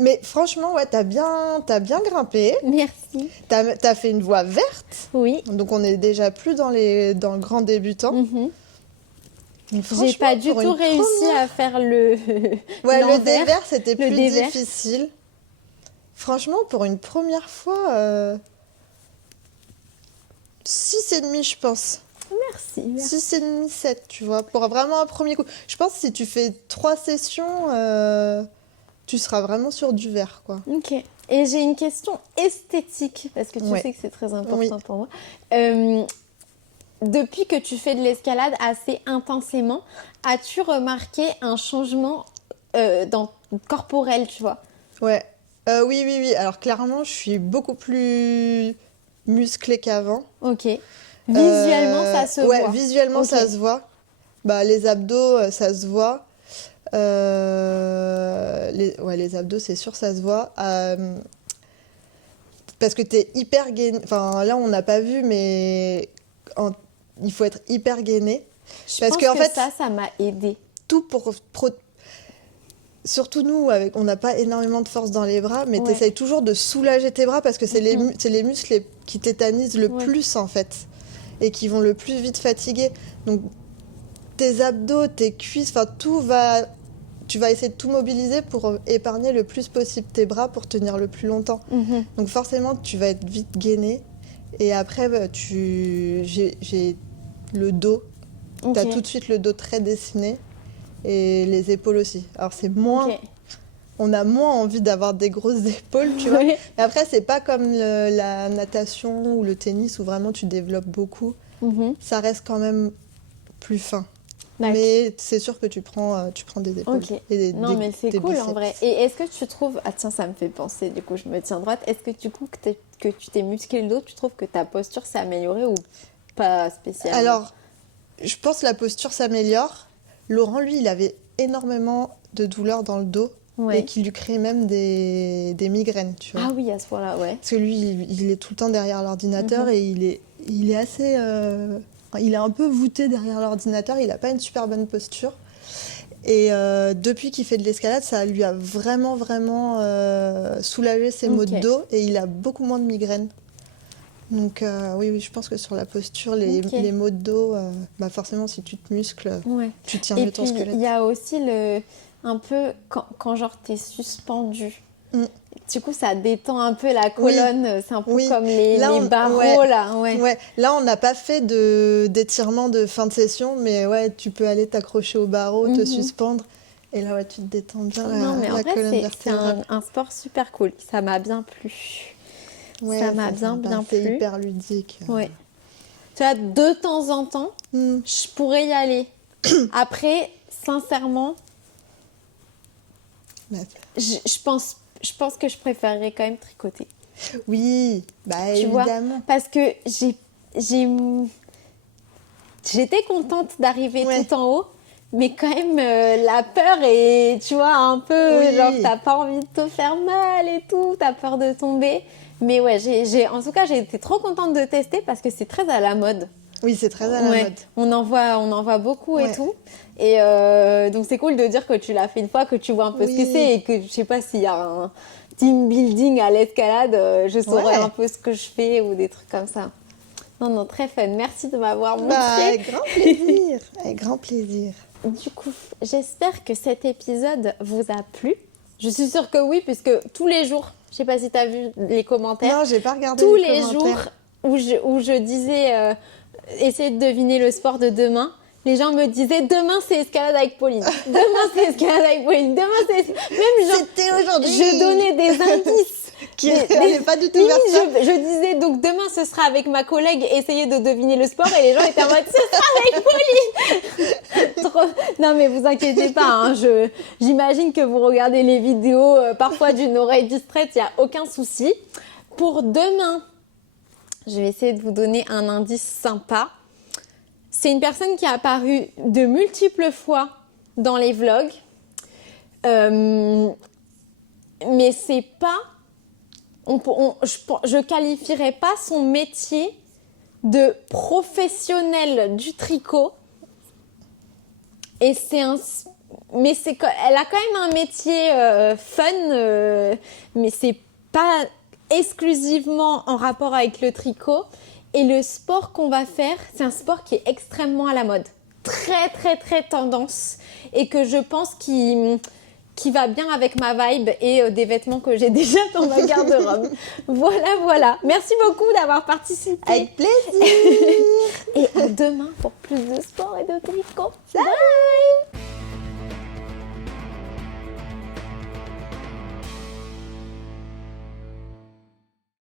Mais franchement, ouais, t'as bien grimpé. Merci. T'as fait une voie verte. Oui. Donc on est déjà plus dans le grand débutant. J'ai pas du tout réussi à faire le le dévers, c'était plus difficile. Franchement, pour une première fois, 6,5, je pense. Merci. 6,5, 7, tu vois, pour vraiment un premier coup. Je pense que si tu fais 3 sessions, tu seras vraiment sur du vert, quoi. Ok. Et j'ai une question esthétique, parce que tu sais que c'est très important pour moi. Depuis que tu fais de l'escalade assez intensément, as-tu remarqué un changement corporel, tu vois? Ouais. Oui. Alors clairement, je suis beaucoup plus musclée qu'avant. Ok. Visuellement, ça se voit. Ouais, visuellement, ça se voit. Bah, les abdos, ça se voit. Les abdos, c'est sûr, ça se voit. Parce que t'es hyper gainé. Enfin, là, on n'a pas vu, mais il faut être hyper gainé. Je pense que ça m'a aidé. Tout surtout nous, on n'a pas énormément de force dans les bras, mais t'essayes toujours de soulager tes bras parce que c'est les muscles qui tétanisent le plus, en fait, et qui vont le plus vite fatiguer. Donc, tes abdos, tes cuisses, enfin, tu vas essayer de tout mobiliser pour épargner le plus possible tes bras pour tenir le plus longtemps. Donc, forcément, tu vas être vite gainé. Et après, j'ai le dos. Tu as tout de suite le dos très dessiné. Et les épaules aussi. Alors, c'est moins on a moins envie d'avoir des grosses épaules, tu vois. Ouais. Mais après, c'est pas comme la natation ou le tennis où vraiment tu développes beaucoup. Mhm. Ça reste quand même plus fin. D'accord. Mais c'est sûr que tu prends des épaules. Ok. Et Non, mais c'est des cool biceps. en vrai. Et est-ce que tu trouves. Ah, tiens, ça me fait penser, du coup, je me tiens droite. Est-ce que du coup, que tu t'es musclé le dos, tu trouves que ta posture s'est améliorée ou pas spécialement? Alors, je pense que la posture s'améliore. Laurent, lui, il avait énormément de douleurs dans le dos Ouais. et qui lui créait même des migraines, tu vois. Ah oui, à ce point-là, ouais. Parce que lui, il est tout le temps derrière l'ordinateur Mhm. et il est assez... il est un peu voûté derrière l'ordinateur, il n'a pas une super bonne posture. Et depuis qu'il fait de l'escalade, ça lui a vraiment, vraiment soulagé ses maux de Ok. dos et il a beaucoup moins de migraines. Donc oui, je pense que sur la posture, Ok. les maux de dos, forcément, si tu te muscles, Ouais. tu tiens Et mieux ton puis, squelette. il y a aussi un peu, quand genre t'es suspendu. Mm. Du coup, ça détend un peu la colonne. C'est un peu Oui. comme les Là, barreaux, ouais. là. Ouais. Ouais, là on n'a pas fait d'étirement de fin de session, mais ouais, tu peux aller t'accrocher au barreau, te Mhm. suspendre, et là ouais, tu te détends bien Non, mais en la vrai, colonne c'est vertébrale. un sport super cool. Ça m'a bien plu. Ouais, ça m'a c'est bien, sympa, bien c'est plu. hyper ludique. Ouais. Tu vois, de temps en temps, Hmm. je pourrais y aller. Après, sincèrement, Bah, je pense que je préférerais quand même tricoter. oui, Tu vois, évidemment. parce que j'étais contente d'arriver Ouais. tout en haut, mais quand même la peur est, tu vois, un peu Oui. genre t'as pas envie de te faire mal et tout, t'as peur de tomber. Mais ouais, en tout cas, j'ai été trop contente de tester parce que c'est très à la mode. Oui, c'est très à la Ouais, mode. on en voit beaucoup et Ouais. tout. Et donc c'est cool de dire que tu l'as fait une fois, que tu vois un peu ce que Oui. c'est et que je sais pas s'il y a un team building à l'escalade, je saurais Ouais. un peu ce que je fais ou des trucs comme ça. Non, très fun. Merci de m'avoir montré. Avec grand plaisir, avec grand plaisir. Du coup, j'espère que cet épisode vous a plu. Je suis sûre que oui, puisque tous les jours, je sais pas si tu as vu les commentaires, Non, j'ai pas regardé tous les les commentaires. jours où je disais essayez de deviner le sport de demain, les gens me disaient demain c'est escalade avec Pauline. Demain c'est escalade avec Pauline. Demain c'est. Même genre. C'était aujourd'hui. Je donnais des indices. Qui n'allait pas du tout vers Limite, ça. je disais donc demain ce sera avec ma collègue, essayez de deviner le sport et les gens étaient en mode ce sera avec Pauline. Trop... Non mais vous inquiétez pas, hein, j'imagine que vous regardez les vidéos parfois d'une oreille distraite, il n'y a aucun souci. Pour demain, je vais essayer de vous donner un indice sympa. C'est une personne qui a apparu de multiples fois dans les vlogs, mais c'est pas... je qualifierais pas son métier de professionnel du tricot. Et mais elle a quand même un métier fun, mais c'est pas exclusivement en rapport avec le tricot. Et le sport qu'on va faire, c'est un sport qui est extrêmement à la mode, très très très tendance, et que je pense qui va bien avec ma vibe et des vêtements que j'ai déjà dans ma garde-robe. Voilà. Merci beaucoup d'avoir participé. Avec plaisir. Et à demain pour plus de sport et de tricot. Salut.